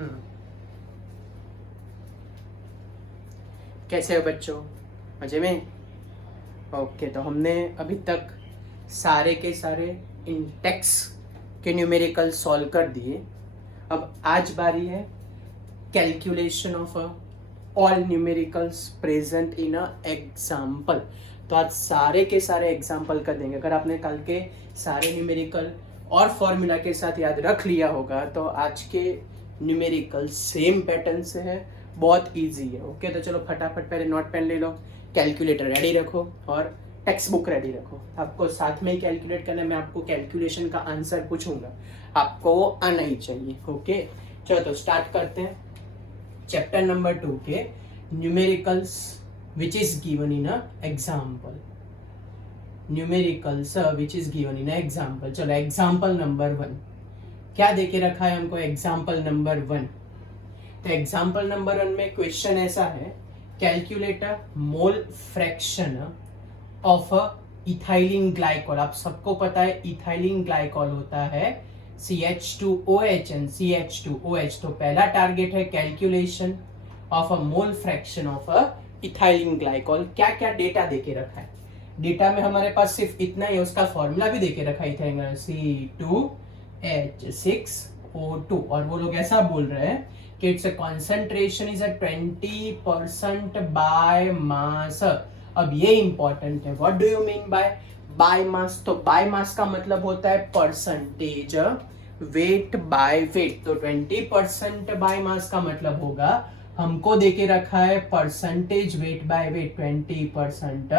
हम्म, कैसे हो बच्चों? मजे में? ओके, तो हमने अभी तक सारे के सारे इंडेक्स के न्यूमेरिकल सॉल्व कर दिए। अब आज बारी है calculation of all numericals present in a example. तो आज सारे के सारे एग्जाम्पल कर देंगे। अगर आपने कल के सारे न्यूमेरिकल और फॉर्मूला के साथ याद रख लिया होगा तो आज के न्यूमेरिकल सेम पैटर्न से है, बहुत इजी है। ओके, तो चलो फटाफट पहले नोट पेन ले लो, कैलकुलेटर रेडी रखो और टेक्स्ट बुक रेडी रखो। आपको साथ में ही कैलकुलेट करना है। मैं आपको कैलकुलेशन का आंसर पूछूंगा, आपको वो आना ही चाहिए। ओके, चलो तो स्टार्ट करते हैं चैप्टर नंबर 2 के numericals which is given in a example. Numericals which is given in a example. चलो एग्जाम्पल नंबर 1 क्या देके रखा है हमको? Example number 1। तो एग्जाम्पल नंबर 1 में क्वेश्चन ऐसा है, calculate a mole fraction of a ethylene glycol. आप सबको पता है इथाइलिन ग्लाइकॉल होता है CH2OH एंड CH2OH। तो पहला टारगेट है calculation of a mole fraction of a ethylene glycol. क्या क्या डेटा देके रखा है? डेटा में हमारे पास सिर्फ इतना ही, उसका फॉर्मूला भी देके रखा है इथाइलिन C2H6O2। और वो लोग ऐसा बोल रहे हैं कि it's a concentration is a 20% by mass. अब ये इंपॉर्टेंट है, what do you mean by mass? तो बाय मास का मतलब होता है परसेंटेज वेट बाय वेट। तो 20% बाय मास का मतलब होगा, हमको देके रखा है percentage weight by weight, 20%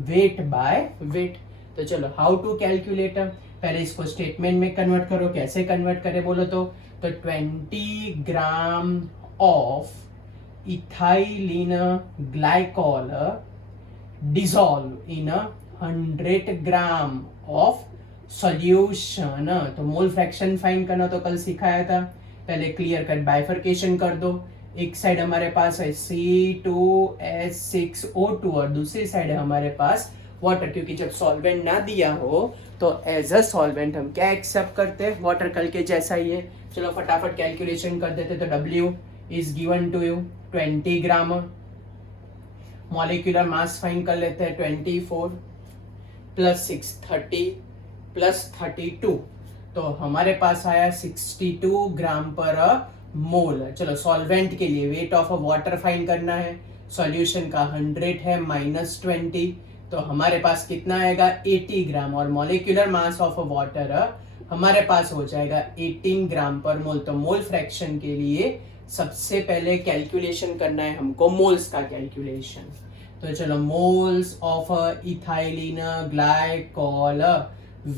weight by weight. तो चलो हाउ टू कैलकुलेट, पहले इसको स्टेटमेंट में कन्वर्ट करो। कैसे कन्वर्ट करें बोलो तो 20 gram of ethylene glycol dissolve in a 100 gram of solution. तो मोल फ्रैक्शन फाइंड करना तो कल सिखाया था। पहले क्लियर कट बाइफर्केशन कर दो। एक साइड हमारे पास है C2H6O2 और दूसरी साइड है हमारे पास वाटर, क्योंकि जब सॉल्वेंट ना दिया हो तो एज अ सॉल्वेंट हम क्या एक्सेप्ट करते हैं? वाटर। कल के जैसा ही है। चलो फटाफट कैलकुलेशन कर देते। तो W इज given to you 20 gram. Molecular mass find कर लेते हैं, 24 प्लस 6 30 प्लस 32। तो हमारे पास आया 62 ग्राम पर मोल। चलो सॉल्वेंट के लिए वेट ऑफ वाटर फाइंड करना है। सॉल्यूशन का 100 है -20, तो हमारे पास कितना आएगा? 80 ग्राम। और मॉलिक्यूलर मास ऑफ वाटर हमारे पास हो जाएगा 18 ग्राम पर मोल। तो मोल फ्रैक्शन के लिए सबसे पहले कैलकुलेशन करना है हमको मोल्स का कैलकुलेशन। तो चलो moles of ethylene glycol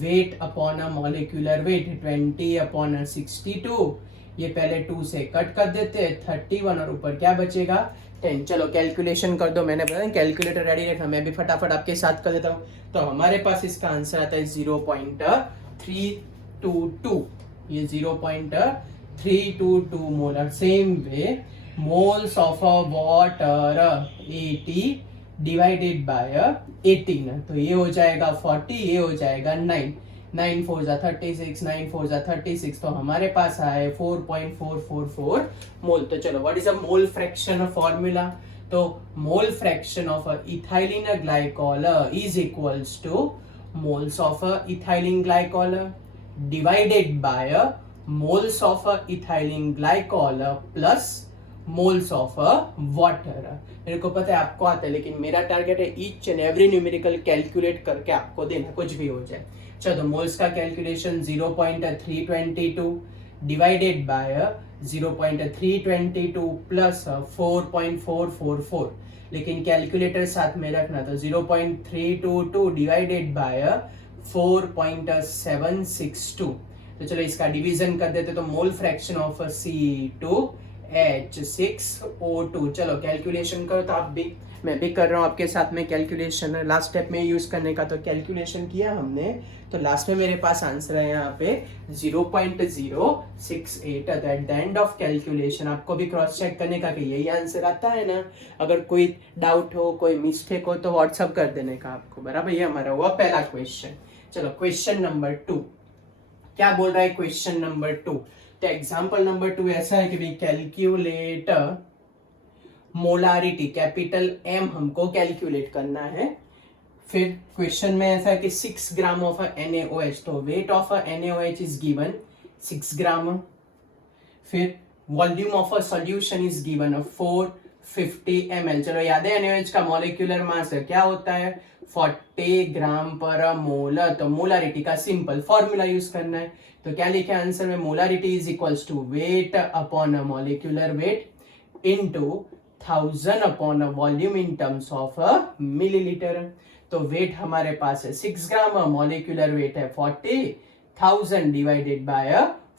wait upon a molecular wait 20/62। ये पहले 2 से कट कर देते हैं, 31 और ऊपर क्या बचेगा? 10। चलो कैलकुलेशन कर दो। मैंने बताया कैलकुलेटर रेडी रखा, मैं भी फटाफट आपके साथ कर देता हूँ। तो हमारे पास इसका आंसर आता है 0.322। ये 0.322 molar. Same way moles of water 80 divided by 18, तो ये हो जाएगा 40, ये हो जाएगा 9। 9 4 जा 36, 9 4 जा 36, तो हमारे पास आए 4.444 मोल। तो चलो what is a mole fraction formula? तो mole fraction of ethylene glycol is equals to moles of ethylene glycol divided by moles of ethylene glycol plus moles of water. मेरे को पता है आपको आता है, लेकिन मेरा टारगेट है each and every numerical calculate करके आपको देना, कुछ भी हो जाए। चलो मोल्स का कैलकुलेशन 0.322 डिवाइडेड बाय 0.322 प्लस 4.444, लेकिन कैलकुलेटर साथ में रखना। तो 0.322 डिवाइडेड बाय 4.762। तो चलो इसका डिवीजन कर देते। तो मोल फ्रैक्शन ऑफ C2H6O2। चलो कैलकुलेशन करो। तो आप भी, मैं भी कर रहा हूँ आपके साथ में कैलकुलेशन। लास्ट स्टेप में यूज करने का, तो कैलकुलेशन किया हमने। तो लास्ट में मेरे पास आंसर है यहाँ पे 0.068। At the end of calculation आपको भी क्रॉस चेक करने का कि यही आंसर आता है ना। अगर कोई डाउट हो, कोई मिस्टेक हो तो व्हाट्सअप कर देने का आपको, बराबर। ये हमारा हुआ पहला क्वेश्चन। चलो क्वेश्चन नंबर 2 क्या बोल रहा है? क्वेश्चन नंबर 2, तो एग्जाम्पल नंबर 2 ऐसा है कि भाई कैलकुलेट मोलारिटी, कैपिटल एम हमको कैलकुलेट करना है। फिर क्वेश्चन में ऐसा है कि 6 ग्राम ऑफ NaOH, तो weight of NaOH is given 6 ग्राम। फिर volume of a solution is given 450 ml। चलो याद है NaOH का मॉलिक्यूलर मास क्या होता है 40 ग्राम पर मोल। तो मोलारिटी का सिंपल फॉर्मूला यूज करना है। तो क्या लिखे आंसर में, molarity is equals to weight upon molecular weight into 1000 upon volume in terms of millilitre. तो वेट हमारे पास है 6 ग्राम, मॉलिक्यूलर वेट है 40,000 डिवाइडेड बाय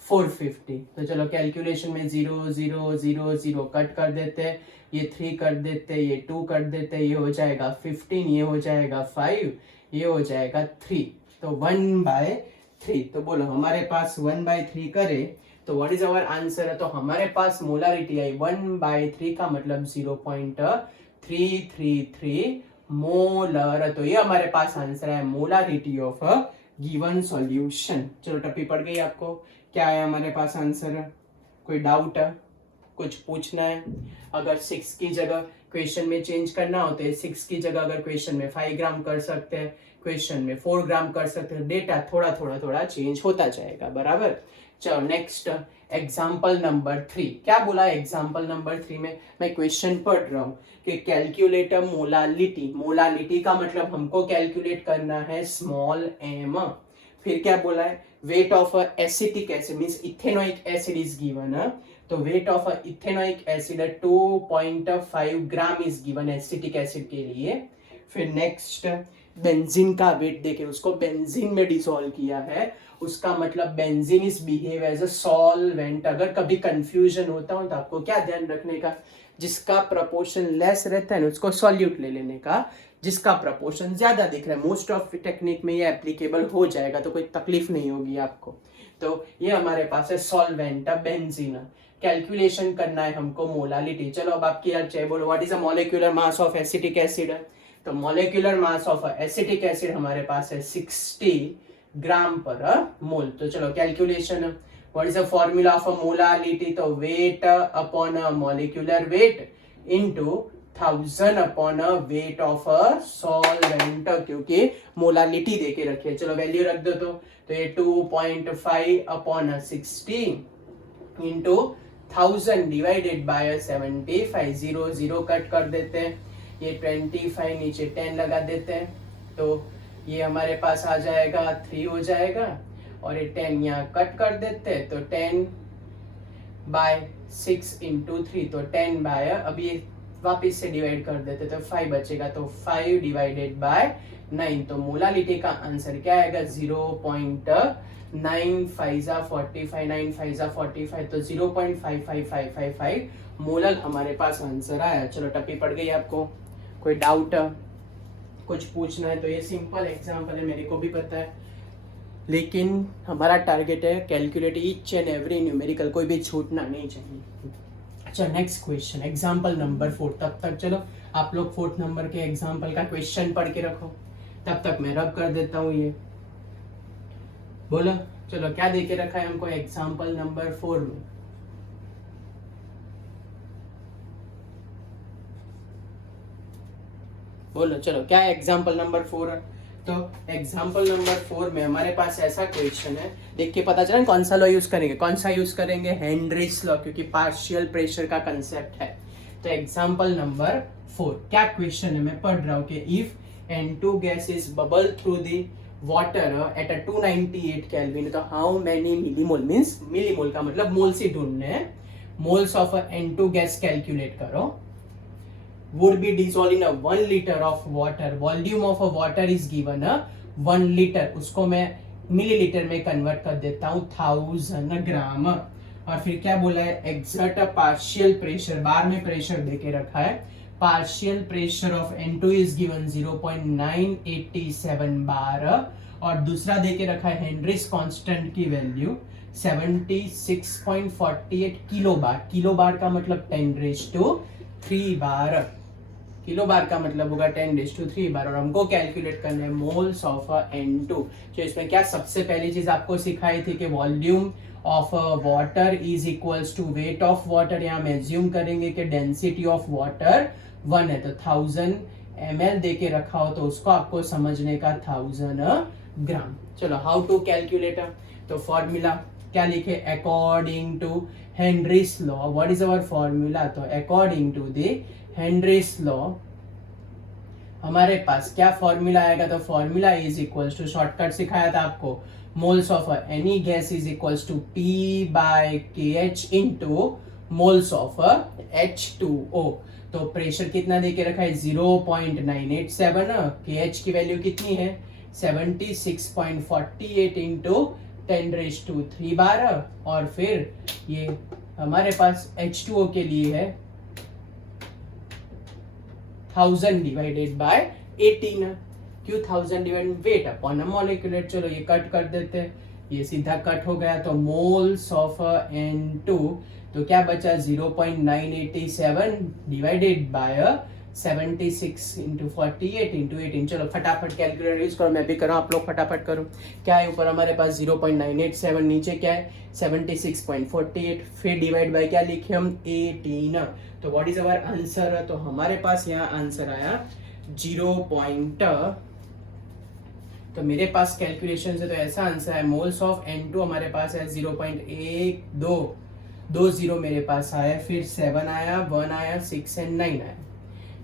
450। तो चलो कैलकुलेशन में 0 0 0 0 कट कर देते हैं, ये 3 कर देते हैं, ये 2 कर देते हैं, ये हो जाएगा 15, ये हो जाएगा 5, ये हो जाएगा 3। तो 1/3। तो बोलो हमारे पास 1/3 करे तो व्हाट इज आवर आंसर। तो हमारे पास मोलारिटी आई 1/3 का मतलब 0.333 मोलर। तो ये हमारे पास आंसर है molarity of a given solution. चलो टप्पी पड़ गई आपको, क्या है हमारे पास आंसर, कोई डाउट है, कुछ पूछना है। अगर 6 की जगह क्वेश्चन में चेंज करना होता है, 6 की जगह अगर क्वेश्चन में 5 ग्राम कर सकते हैं, क्वेश्चन में 4 ग्राम कर सकते हैं, डेटा थोड़ा थोड़ा थोड़ा चेंज होता जाएगा, बराबर। चलो नेक्स्ट एग्जाम्पल नंबर 3। क्या बोला एग्जाम्पल नंबर 3 में, मैं क्वेश्चन पढ़ रहा हूँ कि कैलकुलेट मोलालिटी। मोलालिटी का मतलब हमको कैलकुलेट करना है स्मॉल एम। फिर क्या बोला है, weight of acetic acid means ethanoic acid is given. तो weight of ethanoic acid 2.5 gram is given acetic acid के लिए। फिर नेक्स्ट बेंजीन का वेट देके उसको बेंजीन में डिसॉल्व किया है, उसका मतलब benzene is behave as a solvent. अगर कभी कंफ्यूजन होता हो तो आपको क्या ध्यान रखने का, जिसका प्रपोर्शन लेस रहता है ना उसको सॉल्यूट ले लेने का, जिसका प्रपोर्शन ज्यादा दिख रहा है। मोस्ट ऑफ टेक्निक में ये एप्लीकेबल हो जाएगा, तो कोई तकलीफ नहीं होगी आपको। तो ये हमारे पास है सॉल्वेंट बेंजीन। कैलकुलेशन करना है हमको मोलालिटी। चलो अब आपकी याद चाहिए, बोलो what is a molecular mass of acetic acid. तो molecular mass of acetic acid हमारे पास है 60 ग्राम पर मोल। तो चलो calculation, what is the formula of molality. तो weight upon molecular weight into 1000 upon weight of solvent, क्योंकि molality देके रखी है। चलो वैल्यू रख दो। तो ये 2.5 upon 60 into 1000 divided bye 75। 0 0 cut कर देते हैं, ये 25 नीचे 10 लगा देते हैं, तो ये हमारे पास आ जाएगा 3 हो जाएगा, और ये 10 यहाँ कट कर देते हैं, तो 10/6 इंटू 3, तो 10 अब ये वापिस से डिवाइड कर देते तो 5 बचेगा, तो 5 डिवाइडेड बाय 9। तो मोलालिटी का आंसर क्या आएगा 0.9545, 9 तो 0.55555 मोलल हमारे पास आंसर आया। चलो टप्पी पड़ गई आपको, कोई डाउट कुछ पूछना है तो ये सिंपल एग्जांपल है, मेरे को भी पता है, लेकिन हमारा टारगेट है calculate each and every numerical, कोई भी छूटना नहीं चाहिए। अच्छा नेक्स्ट क्वेश्चन एग्जांपल नंबर 4। तब तक चलो आप लोग 4th नंबर के एग्जांपल का क्वेश्चन पढ़ के रखो, तब तक मैं रब कर देता हूँ। ये बोलो चलो क्या दे के रखा है हमको एग्जांपल नंबर 4 में। बोलो चलो क्या है एग्जाम्पल नंबर 4। तो एग्जाम्पल नंबर 4 में हमारे पास ऐसा क्वेश्चन है, देख के पता चला कौन सा लॉ यूज करेंगे, कौन सा यूज करेंगे, हेनरीज लॉ, क्योंकि पार्शियल प्रेशर का कंसेप्ट है। तो एग्जाम्पल नंबर 4 क्या क्वेश्चन है, मैं पढ़ रहा हूँ कि if N2 gas is bubble through the water at 298 kelvin, तो how many millimole, means millimole का मतलब मोल से ढूंढने हैं, moles of N2 gas calculate करो, would be dissolved in a 1 liter of water, volume of a water is given 1 liter, उसको मैं millilitre में कन्वर्ट कर देता हूँ 1000 ग्राम। और फिर क्या बोला है, एक्सर्ट अ पार्शियल प्रेशर, बार में प्रेशर देके रखा है, partial pressure of N2 is given 0.987 बार, और दूसरा देके रखा है हेनरीज कांस्टेंट की वैल्यू 76.48 किलो बार, किलो बार का मतलब 10⁻³ बार। किलो बार का मतलब होगा 10⁻³ बार, और हमको कैलकुलेट करना है मोल्स ऑफ N2। तो इसमें क्या सबसे पहली चीज आपको सिखाई थी कि volume of water is equals to weight of water. यहाँ हम एज्यूम करेंगे कि डेंसिटी ऑफ वाटर 1 है, तो 1000 ml दे के रखा हो तो उसको आपको समझने का 1000 ग्राम। चलो हाउ टू कैलकुलेट, तो फॉर्मूला क्या लिखे, according to Henry's law. What is our formula, तो according to the Henry's law हमारे पास क्या फॉर्मूला आएगा, तो formula is equals to, shortcut सिखाया था आपको, moles of any gas is equals to P/kh into moles of H2O। तो प्रेशर कितना देके रखा है 0.987, KH की वैल्यू कितनी है 76.48 इंटू 10⁻³ बार, और फिर ये हमारे पास H2O के लिए है 1000 डिवाइडेड बाय 18। क्यों 1000 divided wait upon a molecular. चलो ये कट कर देते हैं, ये सीधा कट हो गया, तो मोल्स ऑफ N2 तो क्या बचा 0.987 डिवाइडेड बाय 76 इंटू 48 इंटू 18। चलो फटाफट कैलकुलेटर यूज करो, मैं भी करूँ, आप लोग फटाफट करो। क्या है ऊपर हमारे पास 0.987, नीचे क्या है 76.48, फिर डिवाइड बाय क्या लिखे हम 18। तो व्हाट इज अवर आंसर, तो हमारे पास यहाँ आंसर आया 0. तो मेरे पास कैलकुलेशन से तो ऐसा आंसर है, मोल्स ऑफ N2 हमारे पास है 0.1220 मेरे पास आया, फिर 7 आया, 1 आया, 6 एंड 9 आया।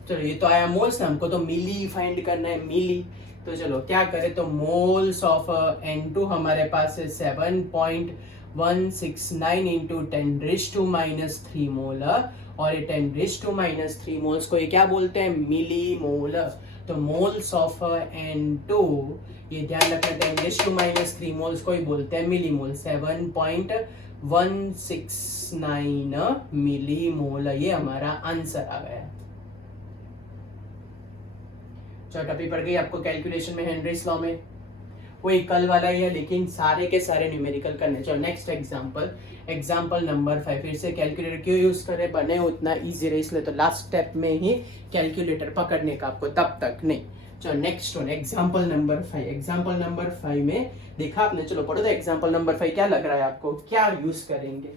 चलो ये तो आया मोल्स, हमको तो मिली फाइंड करना है, मिली। तो चलो क्या करें, तो मोल्स ऑफ N2 हमारे पास है 7.169 इंटू 10⁻³ मोल, और ये 10⁻³ मोल्स को ये क्या बोलते हैं, मिली मोल। तो मोल्स ऑफ N2 ये ध्यान रखना 10⁻³ मोल्स को ही बोलते हैं मिली मोल। 7.169 मिली मोल, ये हमारा आंसर आ गया। चलो टपी पड़ गई आपको कैलकुलेशन में, हेनरीज लॉ में वही कल वाला ही है, लेकिन सारे के सारे न्यूमेरिकल करने। चलो नेक्स्ट एग्जांपल नंबर 5। फिर से कैलकुलेटर क्यों यूज करें, बने उतना इजी रहे इसलिए, तो लास्ट स्टेप में ही कैलकुलेटर पकड़ने का आपको, तब तक नहीं। चलो next one example number 5। Example number 5 में देखा आपने, चलो पढ़ो तो एग्जांपल नंबर 5 क्या लग रहा है आपको, क्या यूज करेंगे,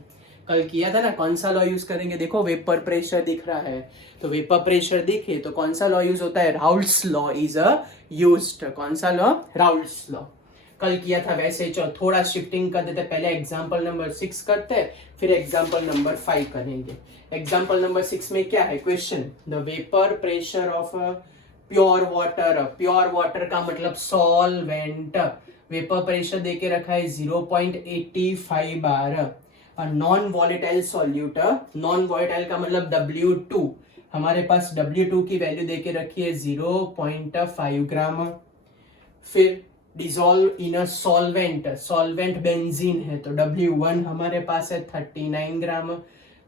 कल किया था ना, कौन सा लॉ यूज करेंगे। देखो वेपर प्रेशर दिख रहा है, तो वेपर प्रेशर दिखे तो कौन सा लॉ यूज होता है, राउल्ट्स लॉ इज यूज्ड। कौन सा लॉ, राउल्ट्स लॉ कल किया था वैसे। चलो थोड़ा शिफ्टिंग कर देते, पहले एग्जांपल नंबर 6 करते हैं, फिर एग्जांपल नंबर 5 करेंगे। एग्जांपल नंबर 6 में क्या है question, the vapour pressure of pure water. Pure water का मतलब सॉल्वेंट, वेपर प्रेशर देके रखा है 0.85 bar. Non volatile solute, non volatile का मतलब W2, हमारे पास W2 की वैल्यू देके रखी है 0.5 ग्राम। फिर dissolve in a solvent, solvent benzene है तो W1 हमारे पास है 39 ग्राम।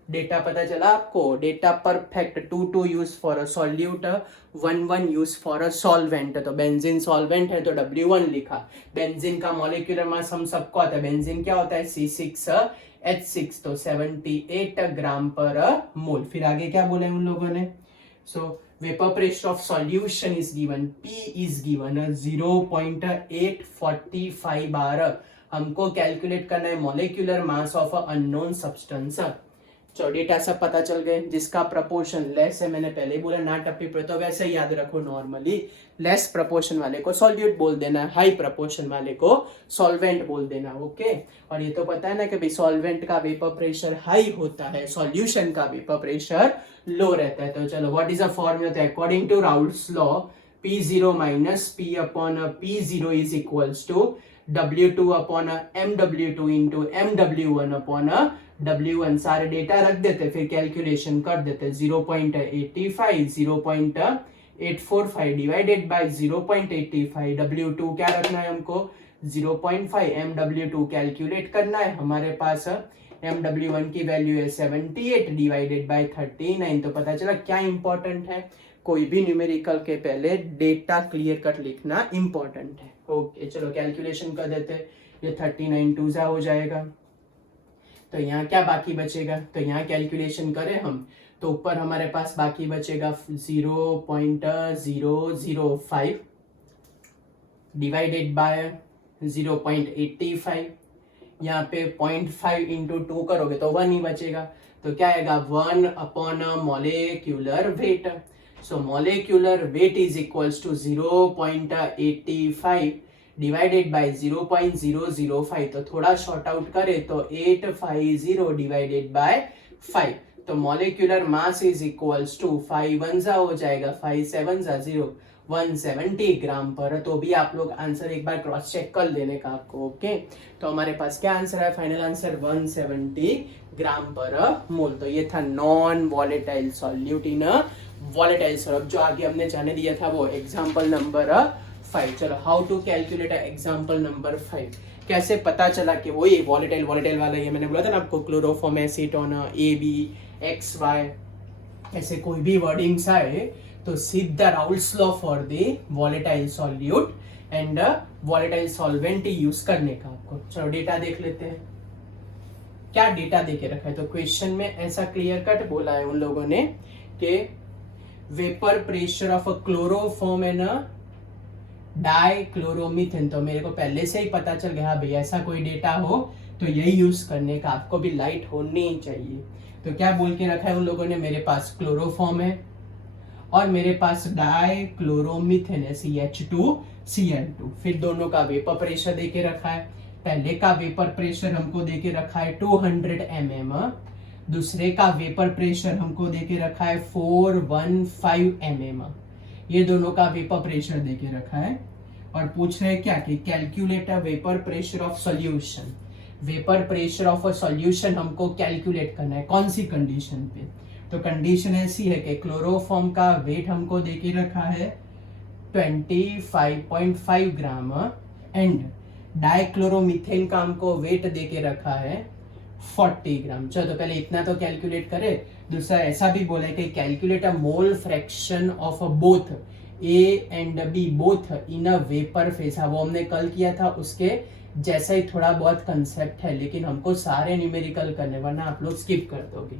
डेटा पता चला आपको, data perfect. 2 use for a solute, 1 use for a solvent. तो बेंजीन सॉल्वेंट है तो W1 लिखा। बेंजीन का मॉलिक्यूलर मास हम सबको आता है, बेंजीन क्या होता है C6H6, तो 78 ग्राम पर मोल। फिर आगे क्या बोले उन लोगों ने, सो vapor pressure of solution is given, P is given 0.845 बार। हमको कैलकुलेट करना है molecular mass of unknown substance. चलो डेटा सब पता चल गए, जिसका प्रपोर्शन लेस है, मैंने पहले ही बोला ना टप्पी पर, तो वैसे ही याद रखो, नॉर्मली लेस प्रपोर्शन वाले को सॉल्यूट बोल देना, हाई प्रपोर्शन वाले को सॉल्वेंट बोल देना, ओके। और ये तो पता है ना कि भाई सॉल्वेंट का वेपर प्रेशर हाई होता है, सॉल्यूशन का वेपर प्रेशर लो रहता है। तो चलो what is a formula, according to Raoult's law P0 minus P upon P0 is equals to W2 upon MW2 into MW1 upon W1। सारे data रख देते, फिर कैलकुलेशन कर देते। 0.85 0.845 डिवाइडेड बाय 0.85, W2 क्या रखना है हमको 0.5, MW2 कैलकुलेट करना है। हमारे पास MW1 की वैल्यू है 78 डिवाइडेड बाय 39। तो पता चला क्या इंपॉर्टेंट है, कोई भी न्यूमेरिकल के पहले डेटा क्लियर कट लिखना इंपॉर्टेंट है, ओके। चलो कैलकुलेशन कर देते, ये 39 2 हो जाएगा, तो यहाँ क्या बाकी बचेगा, तो यहाँ कैलकुलेशन करें हम तो ऊपर हमारे पास बाकी बचेगा 0.005 डिवाइडेड बाय 0.85, यहाँ पे 0.5 इंटू 2 करोगे तो 1 ही बचेगा, तो क्या आएगा 1 upon molecular weight. So molecular weight is equals to 0.85 divided by 0.005, तो थोड़ा शॉर्ट आउट करे तो 850 डिवाइडेड बाय 5, तो molecular mass is equals to 5 1 जा हो जाएगा 5 7 जा 0 170 ग्राम पर। तो भी आप लोग आंसर एक बार क्रॉस चेक कर लेने का आपको। ओके, तो हमारे पास क्या आंसर है, फाइनल आंसर 170 ग्राम पर मोल। तो ये था non volatile solute in volatile solute. जो आगे हमने जाने दिया था वो एग्जांपल नंबर 5। चलो, how to calculate example number 5, कैसे पता चला कि वही वॉलेटाइल वाला, ये मैंने बोला था ना आपको, क्लोरोफॉर्म, एसीटोन, AbXY, ऐसे कोई भी वर्डिंग्स आए तो सीध the Raoult's law for the volatile solute and volatile solvent use करने का आपको। चलो डेटा देख लेते हैं, क्या डेटा देके रखा है। तो क्वेश्चन में ऐसा क्लियर कट बोला है उन लोगों ने कि vapour pressure of a chloroform and dichloromethane, तो मेरे को पहले से ही पता चल गया भाई ऐसा कोई डेटा हो तो यही यूज करने का, आपको भी लाइट होनी ही चाहिए। तो क्या बोल के रखा है उन लोगों ने, मेरे पास क्लोरोफॉर्म है और मेरे पास डाइक्लोरोमीथेन है CH2Cl2, फिर दोनों का वेपर प्रेशर देके रखा है। पहले का वेपर प्रेशर हमको देके रखा है 200 mm, दूसरे का वेपर प्रेशर हमको देके रखा है 415 mm, ये दोनों का वेपर प्रेशर देके रखा है। और पूछ रहे क्या कि calculate a vapour pressure of solution. Vapour pressure of a solution हमको कैलकुलेट करना है, कौन सी कंडीशन पे, तो कंडीशन ऐसी है कि क्लोरोफॉर्म का वेट हमको देके रखा है 25.5 ग्राम एंड डाइक्लोरोमीथेन का हमको वेट देके रखा है 40 ग्राम। चलो तो पहले इतना तो कैलकुलेट करे। दूसरा ऐसा भी बोला है कि calculate a mole fraction of both A and B both in a vapour phase. वो हमने कल किया था, उसके जैसा ही थोड़ा बहुत कंसेप्ट है, लेकिन हमको सारे न्यूमेरिकल करने, वरना आप लोग स्किप कर दोगे।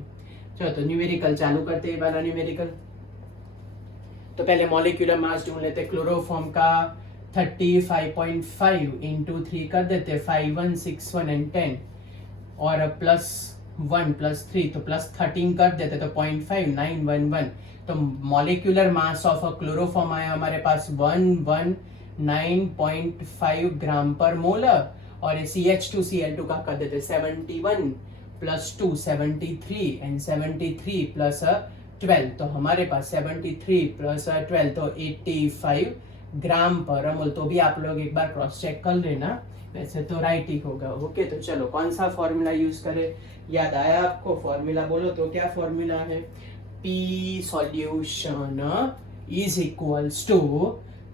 चलो तो न्यूमेरिकल चालू करते हैं वाला न्यूमेरिकल। तो पहले मॉलिक्यूलर मास ढूंढ लेते। क्लोरोफॉर्म का 35.5 इंटू 3 कर देते 5 1 6 1 एंड 10 और +1 +3 तो +13 कर देते तो 0.5 9 1 1। तो molecular mass of a chloroform आया हमारे पास 119.5 ग्राम पर मोल और CH2Cl2 का कर देते 71 +2 73 एंड 73 +12, तो हमारे पास 73 +12 तो 85 ग्राम पर मोल। तो भी आप लोग एक बार क्रॉस चेक कर लेना, वैसे तो राइट ही होगा। ओके, तो चलो कौन सा फॉर्मूला यूज करें, याद आया आपको फॉर्मूला, बोलो तो क्या फॉर्मूला है, P solution is equals to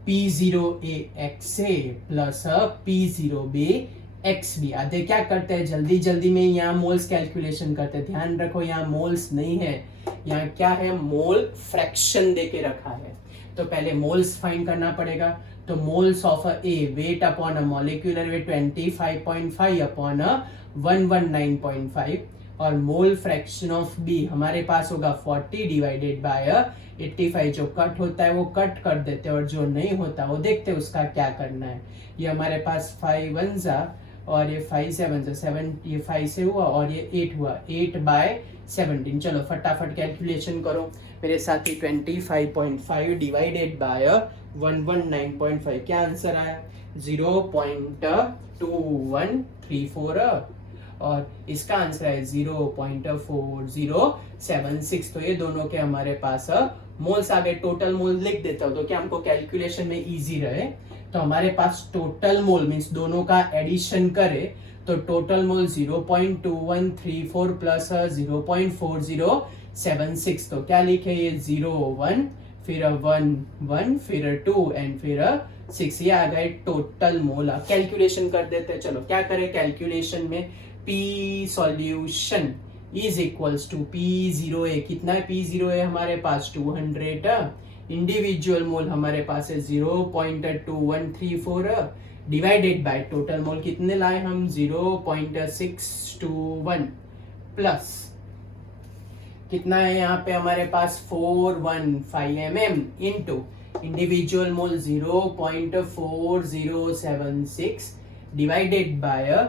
P0AXA plus P0BXB। आधे क्या करते हैं जल्दी जल्दी में यहाँ मोल्स कैलकुलेशन करते हैं, ध्यान रखो यहाँ मोल्स नहीं है, यहाँ क्या है मोल फ्रैक्शन देके रखा है। तो पहले मोल्स फाइंड करना पड़ेगा। तो moles of A wait upon a molecular wait 25.5 upon 119.5 और मोल फ्रैक्शन ऑफ B हमारे पास होगा 40 डिवाइडेड बाय 85। जो कट होता है वो कट कर देते हैं और जो नहीं होता वो देखते हैं उसका क्या करना है। ये हमारे पास 5 1 जा और ये 5 7 जा 7, ये 5 से हुआ और ये 8 हुआ, 8/17। चलो फटाफट कैलकुलेशन करो मेरे साथ ही। 25.5 डिवाइडेड बाय 119.5, क्या आंसर आया 0.2134 और इसका आंसर है 0.4076। तो ये दोनों के हमारे पास मोल्स आ गए। टोटल मोल लिख देता हूँ तो क्या हमको कैलकुलेशन में इजी रहे। तो हमारे पास टोटल मोल मीन्स दोनों का एडिशन करे तो टोटल मोल 0.2134 प्लस 0.4076। तो क्या लिखे ये 0 1 फिर 1 1 फिर 2 एंड फिर 6, ये आ गए टोटल मोल। कैलकुलेशन कर देते हैं। चलो क्या करें कैलकुलेशन में, P solution is equals to P0A, कितना है P0A हमारे पास 200, इंडिविजुअल मोल हमारे पास है 0.2134 डिवाइडेड बाय टोटल मोल कितने लाए हम 0.621 प्लस कितना है यहाँ पे हमारे पास 415 mm into individual mole 0.4076 divided by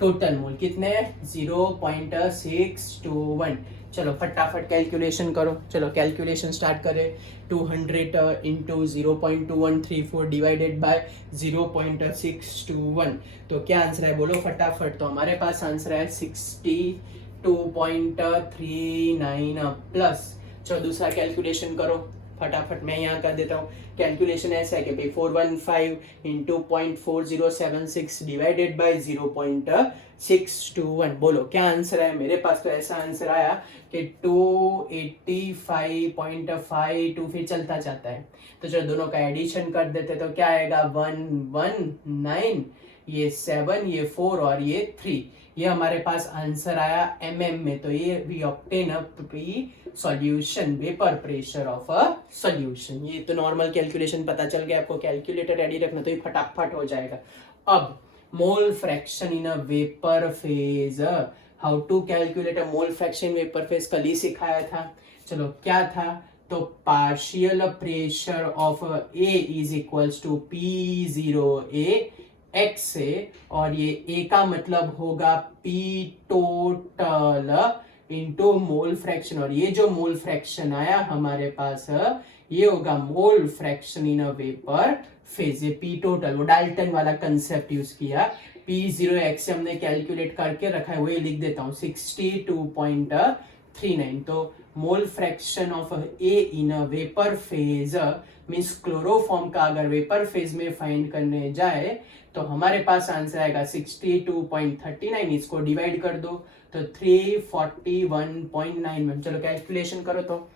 total mole कितने 0.621। चलो फटाफट कैलकुलेशन करो, चलो कैलकुलेशन स्टार्ट करें। 200 इंटू 0.2134 डिवाइडेड बाय 0.621, तो क्या आंसर है बोलो फटाफट। तो हमारे पास आंसर है 62.39 प्लस। चलो दूसरा कैलकुलेशन करो फटाफट, मैं यहाँ कर देता हूँ। कैलकुलेशन ऐसा है कि भाई 415 इंटू 0.4076 डिवाइडेड बाई 0.621, बोलो क्या आंसर है। मेरे पास तो ऐसा आंसर आया कि 285.52, फिर चलता जाता है। तो चलो दोनों का एडिशन कर देते, तो क्या आएगा 119, ये 7, ये 4 और ये 3। ये हमारे पास आंसर आया mm में। तो ये we obtain a solution vapour pressure of a solution. ये तो नॉर्मल कैलकुलेशन पता चल गया आपको, कैलकुलेटर रेडी रखना तो ये फटाफट हो जाएगा। अब mole fraction in a vapour phase, how to calculate a mole fraction vapour phase कल ही सिखाया था। चलो क्या था, तो partial pressure of A is equals to P0A X से, और ये ए का मतलब होगा P total into mole fraction, और ये जो मोल फ्रैक्शन आया हमारे पास ये होगा मोल fraction in a vapour phase. ये पी टोटल, वो डाल्टन वाला कंसेप्ट यूज किया। P0x से हमने कैलकुलेट करके रखा है, वही लिख देता हूँ 62.39। तो mole fraction of A in a vapour phase means chloroform का अगर वेपर फेज में फाइंड करने जाए तो हमारे पास आंसर आएगा 62.39। इसको डिवाइड कर दो तो 341.91। चलो कैलकुलेशन करो, तो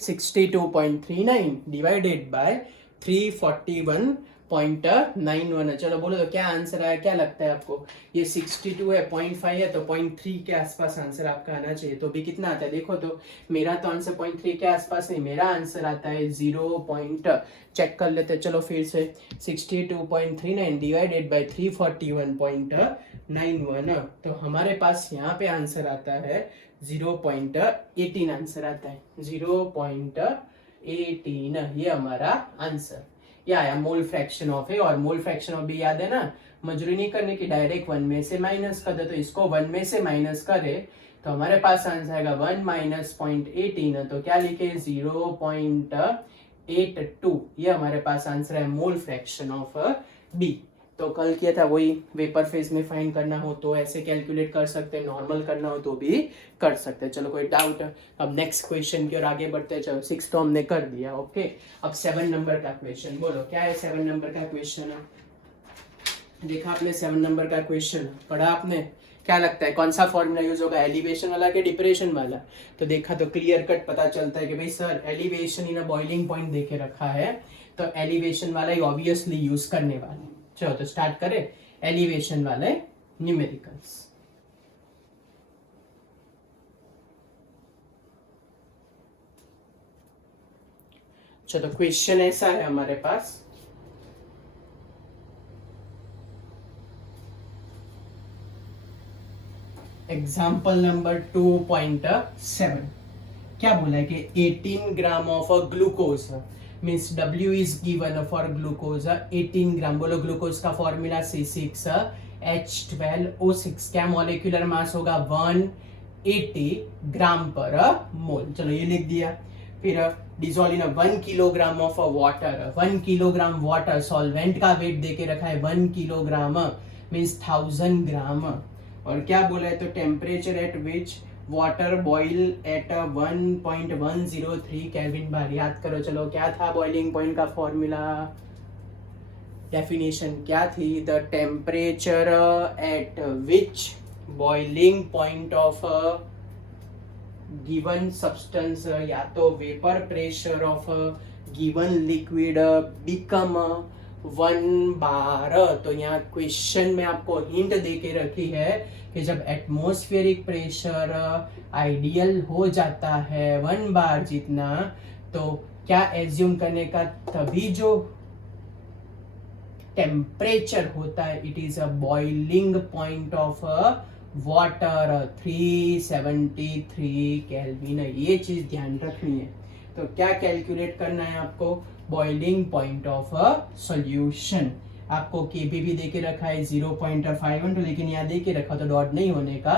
62.39 डिवाइडेड बाय 341.91। चलो बोलो तो क्या आंसर आया, क्या लगता है आपको। ये 62 है, 0.5 है, तो 0.3 के आसपास आंसर आपका आना चाहिए। तो भी कितना आता है देखो, तो मेरा तो आंसर 0.3 के आसपास नहीं, मेरा आंसर आता है 0. चेक कर लेते चलो फिर से। 62.39 डिवाइडेड बाय 341.91, तो हमारे पास यहाँ पे आंसर आता है 0.18 आंसर आता है 0.18। ये हमारा आंसर ये आया मोल फ्रैक्शन ऑफ ए। और मोल फ्रैक्शन ऑफ बी याद है ना, मजूरी नहीं करने की, डायरेक्ट 1 में से माइनस कर दे। तो इसको 1 में से माइनस करे तो हमारे पास आंसर आएगा 1 माइनस 0.18, तो क्या लिखे 0.82। ये हमारे पास आंसर है मोल फ्रैक्शन ऑफ बी। तो कल किया था वही, वेपर फेज में फाइंड करना हो तो ऐसे कैलकुलेट कर सकते हैं, नॉर्मल करना हो तो भी कर सकते हैं। चलो कोई डाउट। अब नेक्स्ट क्वेश्चन की ओर आगे बढ़ते हैं। चलो 6 तो हमने कर दिया, ओके। अब 7 नंबर का क्वेश्चन, बोलो क्या है 7 नंबर का क्वेश्चन। देखा आपने 7 नंबर का क्वेश्चन, पढ़ा आपने, क्या लगता है कौन सा फॉर्मूला यूज होगा, एलिवेशन वाला कि डिप्रेशन वाला। तो देखा तो क्लियर कट पता चलता है कि भाई sir elevation in a boiling point देके रखा है, तो एलिवेशन वाला ही ऑब्वियसली यूज करने वाले। चलो तो स्टार्ट करें एलिवेशन वाले न्यूमेरिकल्स। चलो क्वेश्चन ऐसा है हमारे पास, एग्जाम्पल नंबर 2.7। क्या बोला है कि 18 gram of a glucose means W इज गिवन फॉर ग्लूकोज 18 ग्राम। बोलो ग्लूकोज का फॉर्मूला C6H12O6। क्या मॉलिक्यूलर मास होगा 180 ग्राम पर मोल। चलो ये लिख दिया। फिर dissolve in 1 kilogram of water. 1 kilogram water, solvent का वेट देके रखा है 1 किलोग्राम मीन्स 1000 ग्राम। और क्या बोला है, तो temperature at which water boil at 1.103 kelvin bar. याद करो चलो क्या था बॉइलिंग पॉइंट का फॉर्मूला, डेफिनेशन क्या थी, the temperature at which boiling point of given substance या तो vapour pressure of given liquid become 1 bar. तो यहाँ क्वेश्चन में आपको हिंट देके रखी है कि जब एटमॉस्फेरिक प्रेशर आइडियल हो जाता है 1 बार जितना, तो क्या एज्यूम करने का, तभी जो टेम्परेचर होता है it is a boiling point of water 373 kelvin, ये चीज ध्यान रखनी है। तो क्या कैलकुलेट करना है आपको, boiling point of a solution. आपको केबी भी देके रखा है 0.512, लेकिन यहाँ देके रखा तो डॉट नहीं होने का,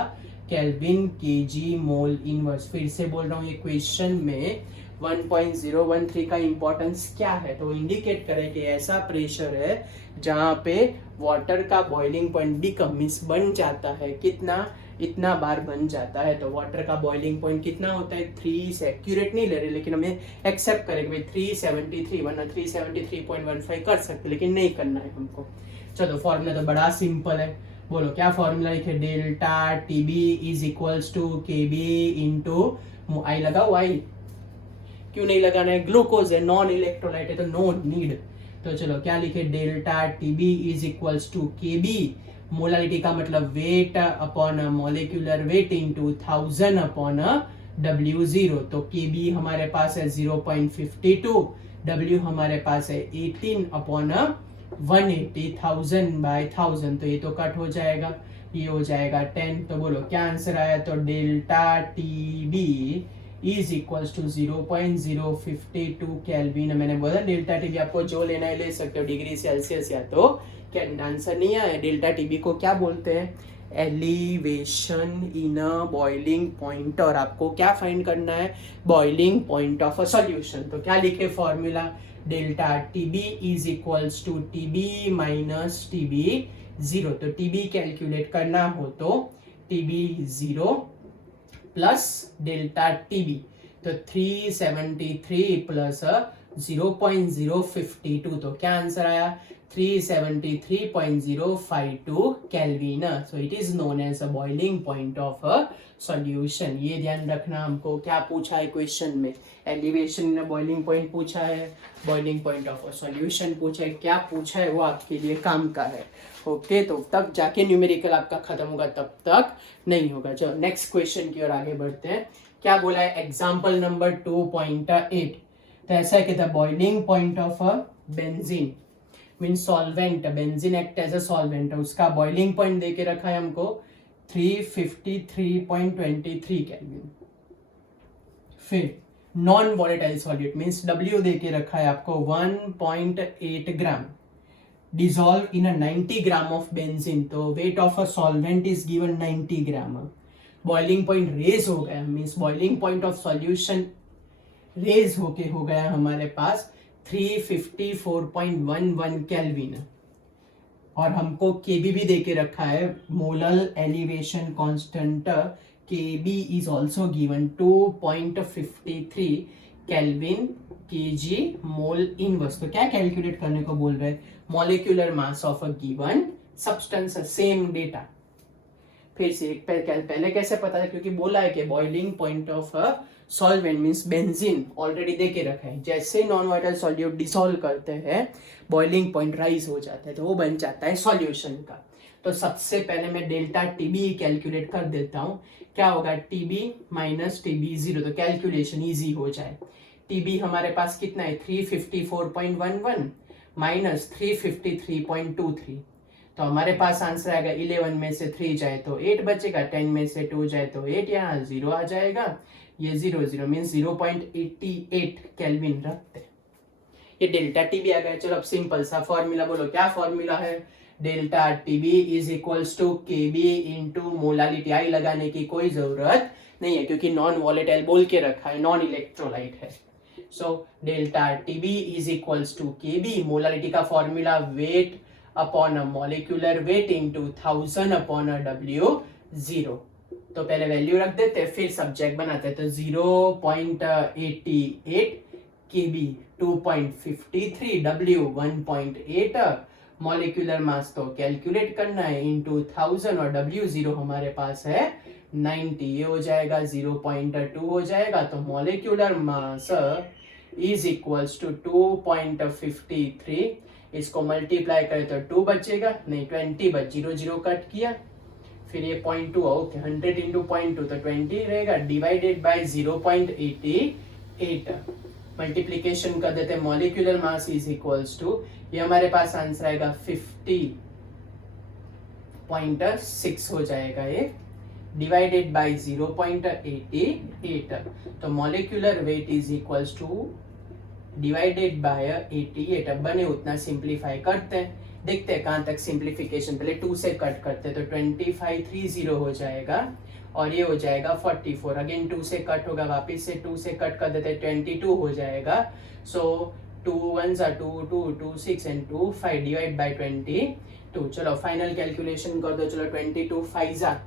केल्विन केजी मोल इनवर्स। फिर से बोल रहा हूँ, ये क्वेश्चन में 1.013 का इंपॉर्टेंस क्या है, तो इंडिकेट करें कि ऐसा प्रेशर है जहाँ पे वाटर का बॉइलिंग पॉइंट भी मींस बन जाता है, कितना, इतना बार बन जाता है। तो वाटर का बॉइलिंग पॉइंट कितना होता है, 3 से एक्यूरेट नहीं ले रहे, लेकिन हमें एक्सेप्ट करेंगे भाई 373, वरना 373.15 कर सकते, लेकिन नहीं करना है हमको। चलो फॉर्मूला तो बड़ा सिंपल है, बोलो क्या फॉर्मूला लिखे, delta TB is equals to KB into, I लगा हुआ, आई क्यों नहीं लगाना है, ग्लूकोज है, नॉन इलेक्ट्रोलाइट है, तो नो नीड। तो चलो क्या लिखे, delta TB is equals to KB, molality का मतलब weight upon molecular weight into 1000 upon W0। तो केबी हमारे पास है 0.52, W हमारे पास है 18 अपॉन 180, 1000/1000, तो ये तो कट हो जाएगा, ये हो जाएगा 10। तो बोलो क्या आंसर आया, तो delta TB is equals to 0.052 kelvin. मैंने बोला डेल्टा टीबी आपको जो लेना है ले सकते हो, डिग्री सेल्सियस या तो क्या, आंसर नहीं आया। डेल्टा टीबी को क्या बोलते हैं, elevation in a boiling point, और आपको क्या फाइंड करना है, boiling point of a solution. तो क्या लिखे formula, delta TB is equals to T B minus T B 0। तो टीबी कैलकुलेट करना हो तो टीबी 0 प्लस डेल्टा टीबी, तो 373 प्लस 0.052, तो क्या आंसर आया, 373.052 kelvin. So it is known as a boiling point of a solution. ये ध्यान रखना, हमको क्या पूछा है क्वेश्चन में, एलिवेशन इन बॉइलिंग पॉइंट पूछा है, boiling point of a solution पूछा है, क्या पूछा है वो आपके लिए काम का है। ओके, तो तब जाके न्यूमेरिकल आपका खत्म होगा, तब तक नहीं होगा। चलो नेक्स्ट क्वेश्चन की ओर आगे बढ़ते हैं। क्या बोला है, एग्जाम्पल नंबर 2.8। तो ऐसा है कि the boiling point of a benzene mean solvent, benzene act as a solvent, उसका बॉइलिंग पॉइंट देके रखा है हमको 353.23 केल्विन। फिर non volatile solute means W देके रखा है आपको 1.8 gram, dissolve in a 90 gram of benzene, तो weight of a solvent is given 90 gram। Boiling point raise हो गया, means boiling point of solution raise होके हो गया हमारे पास 354.11 केल्विन, और हमको केबी भी देके रखा है, molal elevation constant KB is also given 2.53 kelvin K G mole inverse. तो क्या कैलकुलेट करने को बोल रहे हैं, molecular mass of a given substance, same data. फिर से पहले कैसे पता है, क्योंकि बोला है कि boiling point of a solvent means benzene already देके रखा है, जैसे नॉन वाइटल सॉल्यूट डिसॉल्व करते हैं बॉइलिंग पॉइंट राइज हो जाता है, तो वो बन जाता है सॉल्यूशन का। तो सबसे पहले मैं डेल्टा टीबी कैलकुलेट कर देता हूँ, क्या होगा, टीबी माइनस टीबी 0, तो कैलकुलेशन इजी हो जाए। टीबी हमारे पास कितना है 354.11 माइनस 353.23, तो हमारे पास आंसर आएगा 11 में से 3 जाए तो 8 बचेगा, 10 में से 2 जाए तो 8, यहाँ 0 आ जाएगा, ये 0 मीन्स 0.88 केल्विन रखते हैं। ये डेल्टा टीबी आ गया। चलो अब सिंपल सा फॉर्मूला बोलो, क्या फॉर्मूला है, delta TB is equals to KB into molality. I लगाने की कोई जरूरत नहीं है क्योंकि नॉन वॉलेटाइल बोल के रखा है, नॉन इलेक्ट्रोलाइट है। So delta TB is equals to KB, molality का formula weight upon a molecular weight into 1000 upon a W0। तो पहले वैल्यू रख देते फिर सब्जेक्ट बनाते हैं। तो 0.88 केबी, 2.53 W 1.8, मॉलिक्यूलर मास तो कैलकुलेट करना है इनटू 1000 और W0 हमारे पास है 90, ये हो जाएगा 0.2 हो जाएगा। तो molecular mass is equals to 2.53, इसको मल्टीप्लाई करें तो 2 बचेगा, नहीं 20 बच, 0 कट किया, फिर ये 0.2, ओके 100 इंटू 0.2 तो 20 रहेगा, डिवाइडेड बाय 0.88, मल्टीप्लीकेशन कर देते हैं, molecular mass is equals to, ये हमारे पास आंसर आएगा 50.6 हो जाएगा ये डिवाइडेड बाय 0.88, तो molecular weight is equals two divided by 88। अब बने उतना सिंप्लीफाई करते हैं, देखते हैं कहाँ तक सिंप्लीफिकेशन। पहले 2 से कट करते हैं तो 2530 हो जाएगा और ये हो जाएगा 44। अगेन 2 से कट होगा, वापस से 2 से कट कर देते हैं 22 हो जाएगा। सो 2 1s are 2 2 2 6 and 2 5 divide by 22। चलो फाइनल कैलकुलेशन कर दो। चलो 22 5s are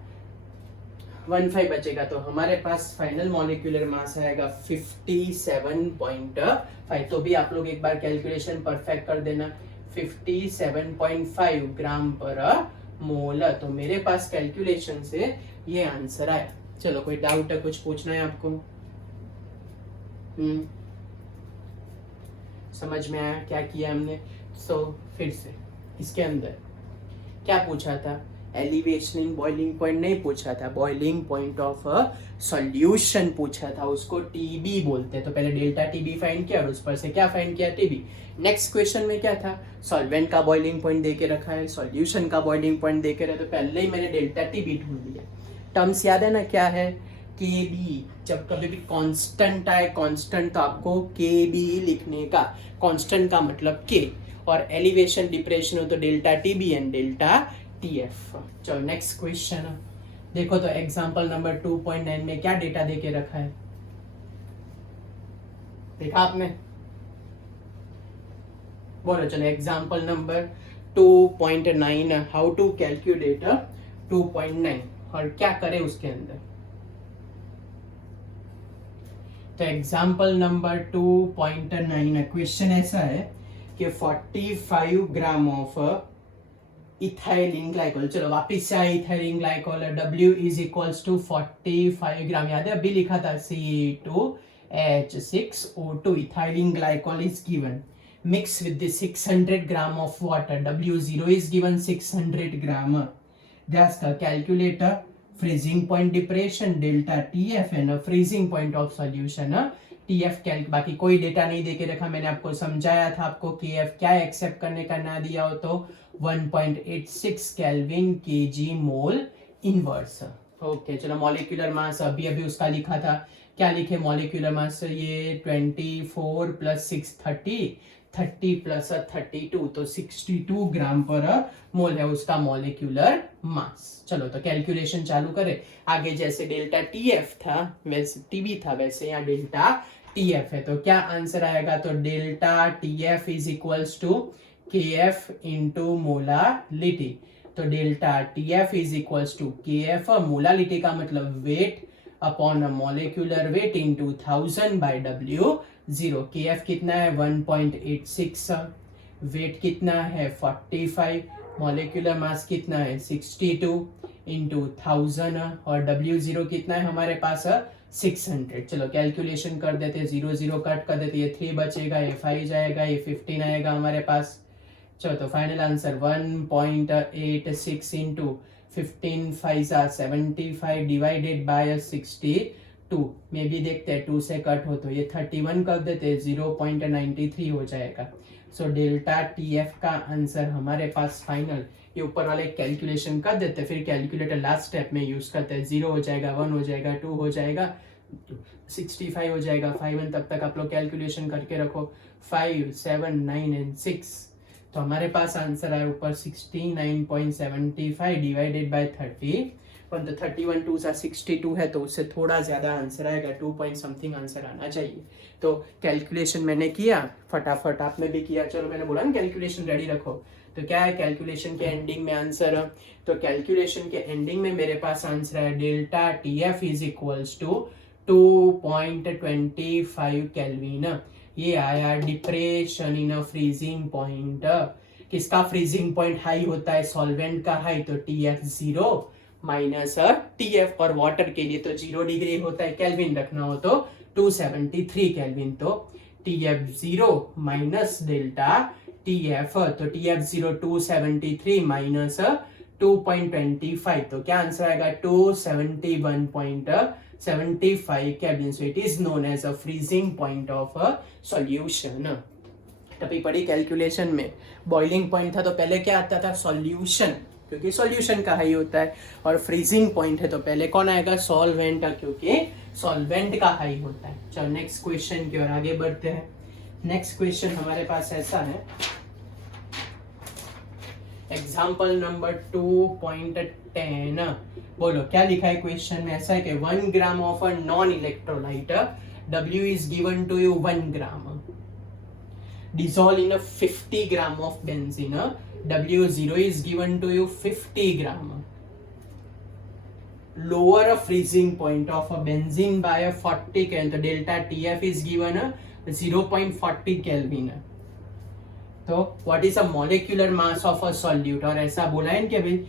15 बचेगा, तो हमारे पास फाइनल मॉलिक्यूलर मास आएगा 57.5। तो भी आप लोग एक बार कैलकुलेशन परफेक्ट कर देना, 57.5 ग्राम पर मोल। तो मेरे पास कैलकुलेशन से ये आंसर आया। चलो कोई डाउट है, कुछ पूछना है आपको? समझ में आया क्या किया हमने? फिर से इसके अंदर क्या पूछा था? एलिवेशन इन बॉइलिंग पॉइंट नहीं पूछा था, boiling point of a solution पूछा था, उसको टीबी बोलते हैं। तो पहले डेल्टा टीबी फाइंड किया और उस पर से क्या फाइंड किया? टीबी। नेक्स्ट क्वेश्चन में क्या था? सॉल्वेंट का बॉइलिंग पॉइंट देके रखा है, सॉल्यूशन का बॉइलिंग पॉइंट देके रखा है, तो पहले ही मैंने डेल्टा टीबी ढूंढ लिया। टर्म्स याद है ना क्या है? के बी। जब कभी भी कांस्टेंट आए, कांस्टेंट तो आपको के बी लिखने का, कांस्टेंट का मतलब के, और एलिवेशन डिप्रेशन हो तो delta TB and delta TF. चलो नेक्स्ट क्वेश्चन देखो, तो एग्जांपल नंबर 2.9 में क्या डेटा देके रखा है? देखा आपने? बोलो। चलो example number 2.9, how to calculate 2.9, और क्या करे उसके अंदर। तो एग्जांपल नंबर 2.9 क्वेश्चन ऐसा है कि 45 ग्राम ऑफ इथाइलिन ग्लाइकोल। चलो वापिस से ethylene glycol, W is equals to 45 gram. याद है अभी लिखा था C2H6O2। Ethylene glycol is given, mix with the 600 gram of water. W0 is given 600 gram. That's the calculator freezing point depression delta TF and a freezing point of solution TF कैल। बाकी कोई data नहीं देके रखा, मैंने आपको समझाया था आपको KF क्या एक्सेप्ट करने का ना दिया हो तो 1.86 kelvin kg mole inverse. Okay चलो मॉलिक्यूलर मास अभी अभी उसका लिखा था, क्या लिखे मॉलिक्यूलर मास? ये 24 प्लस 6 30 प्लस 32, तो 62 ग्राम पर मोल है उसका मॉलिक्यूलर मास। चलो तो कैलकुलेशन चालू करें। आगे जैसे डेल्टा टीएफ था वैसे टीबी था, वैसे यहाँ डेल्टा टीएफ है, तो क्या आंसर आएगा? तो delta TF is equals to KF into molality. तो delta TF is equals to KF, molality का मतलब weight upon molecular weight into 1000 by W0। KF कितना है? 1.86, वेट कितना है? 45, मॉलिक्यूलर मास कितना है? 62 इंटू 1000, और W0 कितना है हमारे पास? 600। चलो कैलकुलेशन कर देते, 0 0 कट कर देते, ये 3 बचेगा, ये 5 जाएगा, ये 15 आएगा हमारे पास। चलो तो final answer 1.86 into 15 5 75 divided by 62 में भी देखते हैं 2 से कट हो तो ये 31 कर देते, 0.93 हो जाएगा। सो डेल्टा टीएफ का आंसर हमारे पास फाइनल, ये ऊपर वाले कैलकुलेशन कर देते, फिर कैलकुलेटर लास्ट स्टेप में यूज करते हैं। 0 हो जाएगा, 1 हो जाएगा, 2 हो जाएगा, 65 हो जाएगा, 5 1 तब तक आप लोग कैलकुलेशन करके रखो, 5 7 9 एंड 6। तो हमारे पास आंसर आया ऊपर 69.75 डिवाइडेड बाय 30, तो 31 2 सा 62 है, तो उससे थोड़ा ज्यादा आंसर आएगा, 2 पॉइंट समथिंग आंसर आना चाहिए। तो कैलकुलेशन मैंने किया, फटाफट आपने भी किया। चलो मैंने बोला ना कैलकुलेशन रेडी रखो, तो क्या है कैलकुलेशन के एंडिंग में आंसर? तो कैलकुलेशन के एंडिंग में मेरे पास आंसर है delta TF is equals to 2.25 kelvin. ये आया depression in a freezing point. किसका फ्रीजिंग पॉइंट हाई होता है? सॉल्वेंट का हाई, तो TF0 माइनस TF, और वाटर के लिए तो 0 डिग्री होता है, केल्विन रखना हो तो 273 केल्विन, तो TF0 माइनस डेल्टा TF, तो TF0 273 माइनस 2.25, तो क्या आंसर आएगा? 271.75 kelvin. So it is known as a freezing point of a solution. तभी पढ़ी कैलकुलेशन में बॉइलिंग पॉइंट था तो पहले क्या आता था? सॉल्यूशन, क्योंकि सॉल्यूशन का हाई होता है, और फ्रीजिंग पॉइंट है तो पहले कौन आएगा, सॉल्वेंट का, क्योंकि सॉल्वेंट का हाई होता है। चलो नेक्स्ट क्वेश्चन की ओर आगे बढ़ते हैं। नेक्स्ट क्वेश्चन हमारे पास ऐसा है, एग्जाम्पल नंबर 2.10। बोलो क्या लिखा है क्वेश्चन में, ऐसा है कि 1 gram of a non electrolyte W is given to you 1 gram dissolve in a 50 gram of benzene, W0 is given to you 50 gram. Lower a freezing point of a benzene by a 40 Kelvin, तो delta TF is given 0.40 Kelvin. तो what is a molecular mass of a solute, और ऐसा बोला है कि भाई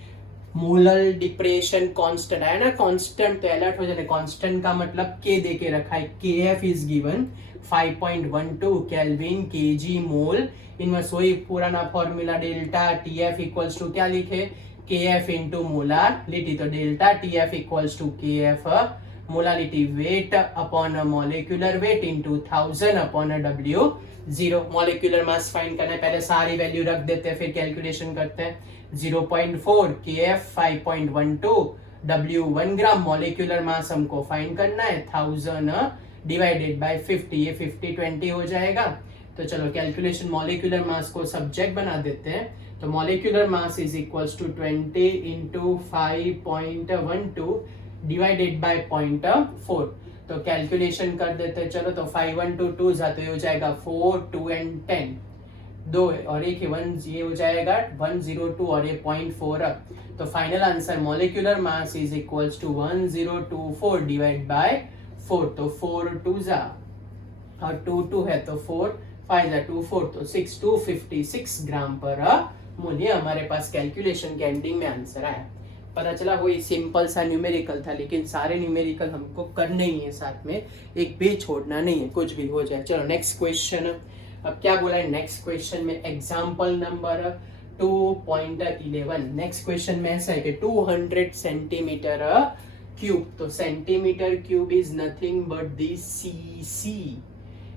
molar depression constant है ना, कांस्टेंट तो अलर्ट हो जाते, कांस्टेंट का मतलब के दे के रखा है, KF is given 5.12 kelvin K G mole inverse, वही पुराना formula delta TF equals to क्या लिखे, KF इनटू मोलारिटी, तो delta TF equals to KF molarity weight upon molecular weight into 1000 upon W0। Molecular mass find करना है, पहले सारी value रख देते हैं फिर कैलकुलेशन करते हैं। 0.4 KF 5.12 W 1 ग्राम, मॉलिक्यूलर मास हमको फाइंड करना है 1000 डिवाइडेड बाय 50, ये 50-20 हो जाएगा। तो चलो कैलकुलेशन, मॉलिक्यूलर मास को सब्जेक्ट बना देते हैं, तो molecular mass is equals to 20 into 5.12 divided by 0.4, तो कैलकुलेशन कर देते हैं। चलो तो 5 1 2 2 जाते हो जाएगा 4 2 एंड 10, 2 और एक 1, ये हो जाएगा 102 और ये 0.4। तो final answer molecular mass is equals to 1024 divide by 4, तो 4 2 जा और 2 2 है तो 4 5 जा 2 4, तो 6 256 ग्राम पर मोल, ये हमारे पास कैलकुलेशन के एंडिंग में आंसर आया। पता चला वही सिंपल सा न्यूमेरिकल था, लेकिन सारे न्यूमेरिकल हमको करने ही है साथ में, एक भी छोड़ना नहीं है, कुछ भी हो जाए। चलो नेक्स्ट क्वेश्चन, अब क्या बोला है नेक्स्ट क्वेश्चन में, एग्जाम्पल नंबर 2.11। नेक्स्ट क्वेश्चन में ऐसा है कि 200 सेंटीमीटर क्यूब, तो centimetre cube is nothing but the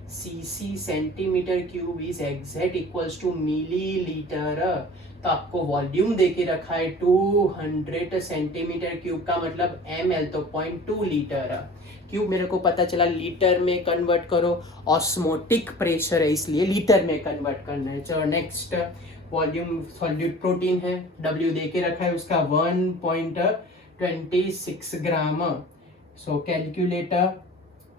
C C centimetre cube is exact equals to millilitre. तो आपको वॉल्यूम देके रखा है 200 सेंटीमीटर क्यूब का मतलब ml, तो 0.2 लीटर। क्यूब मेरे को पता चला लीटर में कन्वर्ट करो, ऑस्मोटिक प्रेशर है इसलिए लीटर में कन्वर्ट करना है। चलो नेक्स्ट, वॉल्यूम सॉल्यूट प्रोटीन है, W दे के रखा है उसका 1.26 ग्राम। So calculator,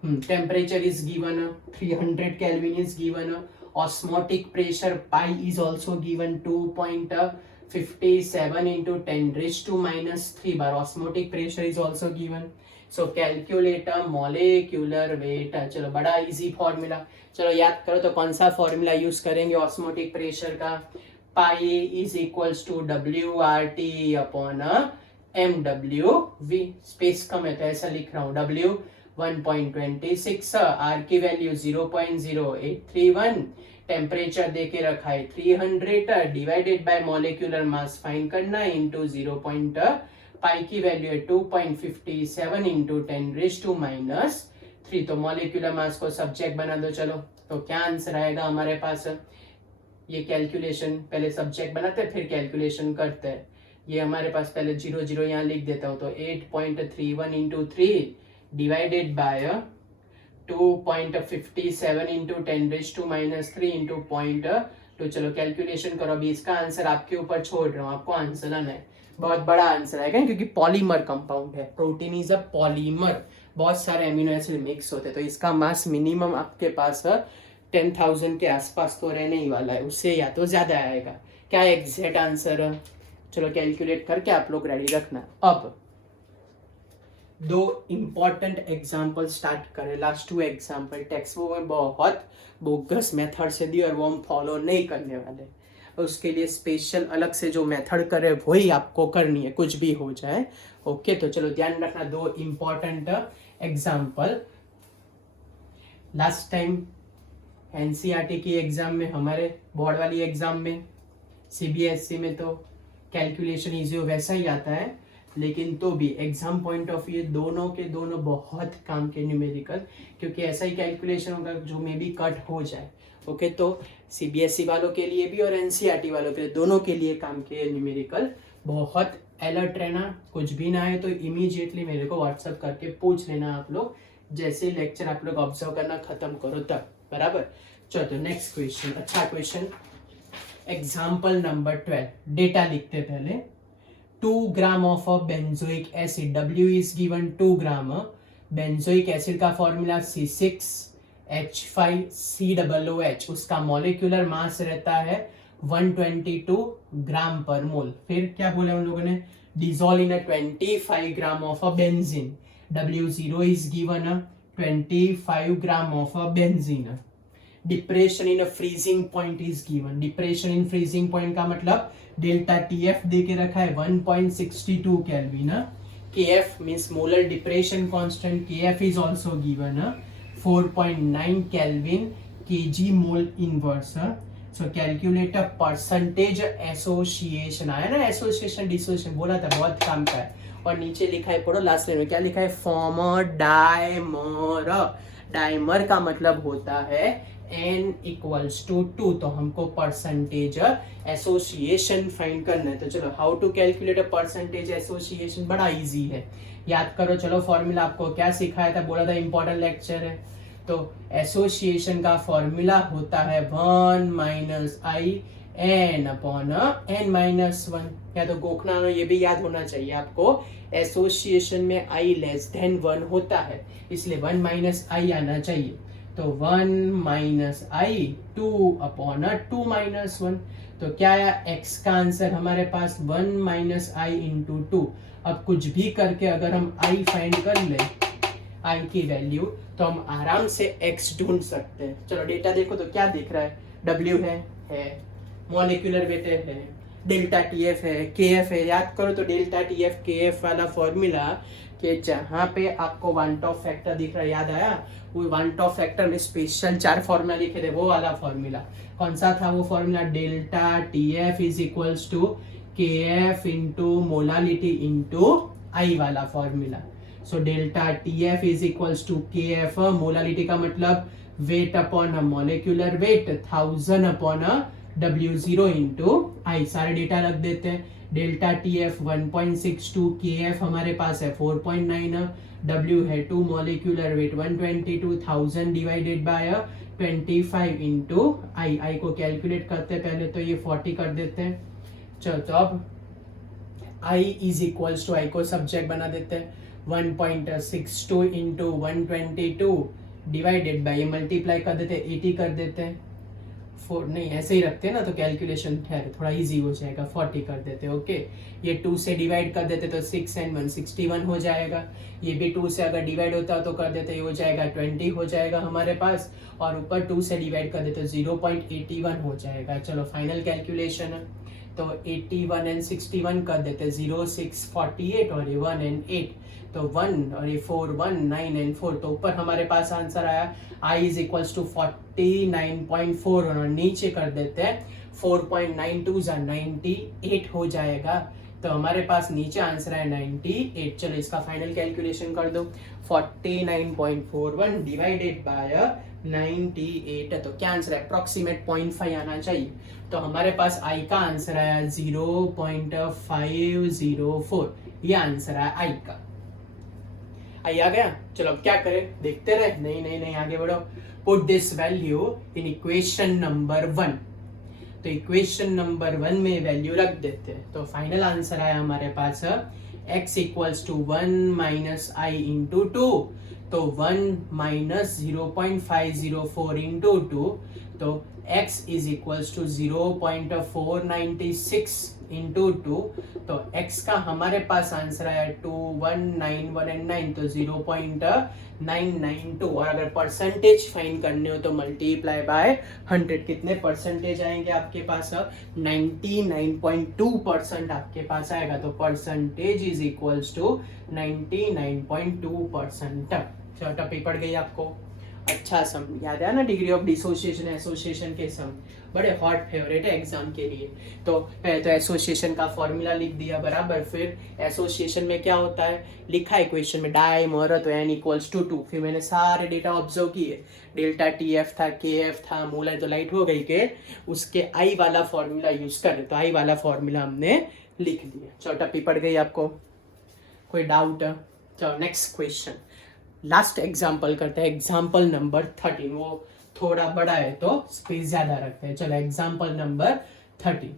temperature is given 300 kelvin is given, osmotic pressure pi is also given 2.57 into 10 raised to minus 3 bar, osmotic pressure is also given। so calculate a molecular weight। चलो बड़ा easy formula, चलो याद करो तो कौन सा formula use करेंगे osmotic pressure का, pi is equals to WRT upon MWV, space कम है तो ऐसा लिख रहा हूँ, W 1.26, R की वैल्यू 0.0831, टेम्परेचर देके रखा है 300 divided by molecular mass find करना है इनटू 0. पाई की वैल्यू है 2.57 इंटू 10 रेज़ टू माइनस 3, तो मॉलिक्यूलर मास को सब्जेक्ट बना दो। चलो तो क्या आंसर आएगा हमारे पास, ये कैलकुलेशन पहले सब्जेक्ट बनाते हैं फिर कैलकुलेशन करते हैं। ये हमारे पास पहले 0 0 यहाँ लिख देता हूँ, तो 8.31 into 3 divided by 2.57 into 10 raise to minus 3 into 0.2। चलो कैलकुलेशन करो, अभी इसका आंसर आपके ऊपर छोड़ रहा हूँ, आपको आंसर लाना है। बहुत बड़ा आंसर आएगा क्योंकि पॉलीमर कंपाउंड है, प्रोटीन इज अ पॉलीमर, बहुत सारे एमिनो एसिड मिक्स होते हैं, तो इसका मास मिनिमम आपके पास 10,000 के आसपास तो रहने ही वाला है, उससे या तो ज्यादा आएगा। क्या एग्जैक्ट आंसर, चलो कैलकुलेट करके आप लोग रेडी रखना। अब दो इंपॉर्टेंट एग्जाम्पल स्टार्ट करें, लास्ट 2 एग्जाम्पल टेक्स्ट बुक में बहुत बोगस मेथड से दी और वो हम फॉलो नहीं करने वाले, उसके लिए स्पेशल अलग से जो मेथड करे वही आपको करनी है, कुछ भी हो जाए। ओके, तो चलो ध्यान रखना, 2 important example. Last time NCERT की एग्जाम में, हमारे बोर्ड वाली एग्जाम में, सीबीएसई में तो कैलकुलेशन इजी हो वैसा ही आता है, लेकिन तो भी एग्जाम पॉइंट ऑफ व्यू दोनों के दोनों बहुत काम के न्यूमेरिकल, क्योंकि ऐसा ही कैलकुलेशन होगा जो मे बी कट हो जाए। ओके, तो सीबीएसई वालों के लिए भी और एनसीईआरटी वालों के लिए, दोनों के लिए काम के न्यूमेरिकल बहुत अलर्ट रहना, कुछ भी ना है तो इमीडिएटली मेरे को व्हाट्सअप करके पूछ लेना आप लोग, जैसे लेक्चर आप लोग ऑब्जर्व करना खत्म करो तब, बराबर। चलो तो नेक्स्ट क्वेश्चन, अच्छा क्वेश्चन, एग्जाम्पल नंबर 12, डेटा लिखते पहले। 2 gram of a benzoic acid, W इज गिवन 2 ग्राम। बेंजोइक एसिड का फॉर्मूला C6H5COOH, उसका मॉलिक्यूलर मास रहता है 122 ग्राम पर मोल। फिर क्या बोले उन लोगों ने, dissolve in 25 gram of a benzene, W0 is given 25 gram of a benzene. Depression in freezing point is given, depression in freezing point का मतलब डेल्टा TF दे के रखा है 1.62 kelvin. KF means molar depression constant, KF is also given 4.9 kelvin kg mole inverse. So calculate a percentage association, आया ना, association dissociation बोला था, बहुत काम का है। और नीचे लिखा है, पढ़ो लास्ट लाइन में क्या लिखा है, फॉर्म डायमर। डायमर का मतलब होता है n इक्वल्स टू 2, तो हमको परसेंटेज एसोसिएशन फाइंड करना है। तो चलो, how to calculate a percentage association, बड़ा इजी है, याद करो। चलो फॉर्मूला आपको क्या सिखाया था, बोला था इंपॉर्टेंट लेक्चर है। तो एसोसिएशन का फॉर्मूला होता है 1 माइनस आई n अपॉन n-1। या तो गोखना, ये भी याद होना चाहिए आपको, एसोसिएशन में i लेस देन 1 होता है, इसलिए 1 माइनस आई आना चाहिए। तो 1 माइनस आई 2 अपॉन 2 माइनस 1, तो क्या आया, x का आंसर हमारे पास 1 माइनस आई इंटू 2। अब कुछ भी करके अगर हम i फाइंड कर ले, i की वैल्यू, तो हम आराम से x ढूंढ सकते हैं। चलो डेटा देखो तो क्या दिख रहा है, W है, मॉलिक्यूलर वेट है, डेल्टा TF है, KF है। याद करो तो डेल्टा TF KF वाला फॉर्मूला कि जहाँ पे आपको वन टॉप फैक्टर दिख रहा है, याद आया, वो वन टॉप फैक्टर में स्पेशल 4 फॉर्मूला लिखे थे, वो वाला फॉर्मूला कौन सा था, वो formula delta TF is equals to KF into molality into I वाला formula. So delta TF is equals to KF, molality का मतलब weight upon molecular weight, 1000 upon W0 into I। सारे डेटा रख देते हैं, डेल्टा TF 1.62, KF हमारे पास है 4.9, W है 2, molecular weight 122, 1000 divided bye 25 into I को कैलकुलेट करते हैं पहले, तो ये 40 कर देते हैं। चलो तो अब I is equals to, I को सब्जेक्ट बना देते हैं, 1.62 इंटू 122 डिवाइडेड बाय, मल्टीप्लाई कर देते हैं, 80 कर देते हैं, 4 नहीं ऐसे ही रखते हैं ना, तो कैलकुलेशन खैर थोड़ा इजी हो जाएगा, 40 कर देते हैं, ओके। ये 2 से डिवाइड कर देते तो 6 and 1 61 हो जाएगा। ये भी 2 से अगर डिवाइड होता तो कर देते, ये हो जाएगा 20 हो जाएगा हमारे पास, और ऊपर 2 से डिवाइड कर देते 0.81 हो जाएगा। चलो फाइनल कैलकुलेशन है, तो 81 and 61 कर देते 0 6 48, और ये 1 and 8, तो 1 और ये 4 1 9 and 4, तो ऊपर हमारे पास आंसर आया I इज इक्वल्स टू 49.4, और नीचे कर देते हैं 4.92 98 हो जाएगा। तो हमारे पास नीचे आंसर है 98। चलो इसका फाइनल कैलकुलेशन कर दो, 49.41 डिवाइडेड बाय 98, तो क्या आंसर है, अप्रोक्सीमेट 0.5 आना चाहिए। तो हमारे पास I का आंसर आया 0.504, ये आंसर है I का। आई आ गया। चलो अब क्या करें, देखते रहे, नहीं आगे बढ़ो। Put this value in equation number 1, तो इक्वेशन नंबर 1 में वैल्यू रख देते हैं। तो फाइनल आंसर आया हमारे पास x equals to 1 minus I into 2, तो 1 माइनस 0.504 इंटू 2, तो x is equals to 0.496 into 2, तो x का हमारे पास आंसर आया 2191 तो 0.992, और अगर परसेंटेज फाइंड करने हो तो मल्टीप्लाई बाय 100, कितने परसेंटेज आएंगे आपके पास, 99.2% आपके पास आएगा। तो परसेंटेज इज इक्वल्स टू 99.2%। चलो टॉपिक पड़ गई आपको, अच्छा सम याद है ना, डिग्री ऑफ डिसोसिएशन एसोसिएशन के सम बड़े हॉट फेवरेट है एग्जाम के लिए। तो पहले तो एसोसिएशन का फॉर्मूला लिख दिया बराबर, फिर एसोसिएशन में क्या होता है लिखा है इक्वेशन में, डायमर तो n इक्वल्स टू 2, फिर मैंने सारे डेटा ऑब्जर्व किए, डेल्टा TF था, KF था, मोलर तो लाइट हो गई के उसके I वाला फॉर्मूला यूज कर, तो I वाला फॉर्मूला हमने लिख दिया। चलो टप्पी पड़ गई आपको, कोई डाउट? चलो नेक्स्ट क्वेश्चन, लास्ट एग्जाम्पल करते हैं, एग्जाम्पल नंबर 13। वो थोड़ा बड़ा है तो स्पेस ज्यादा रखते हैं। चलो एग्जाम्पल नंबर 13।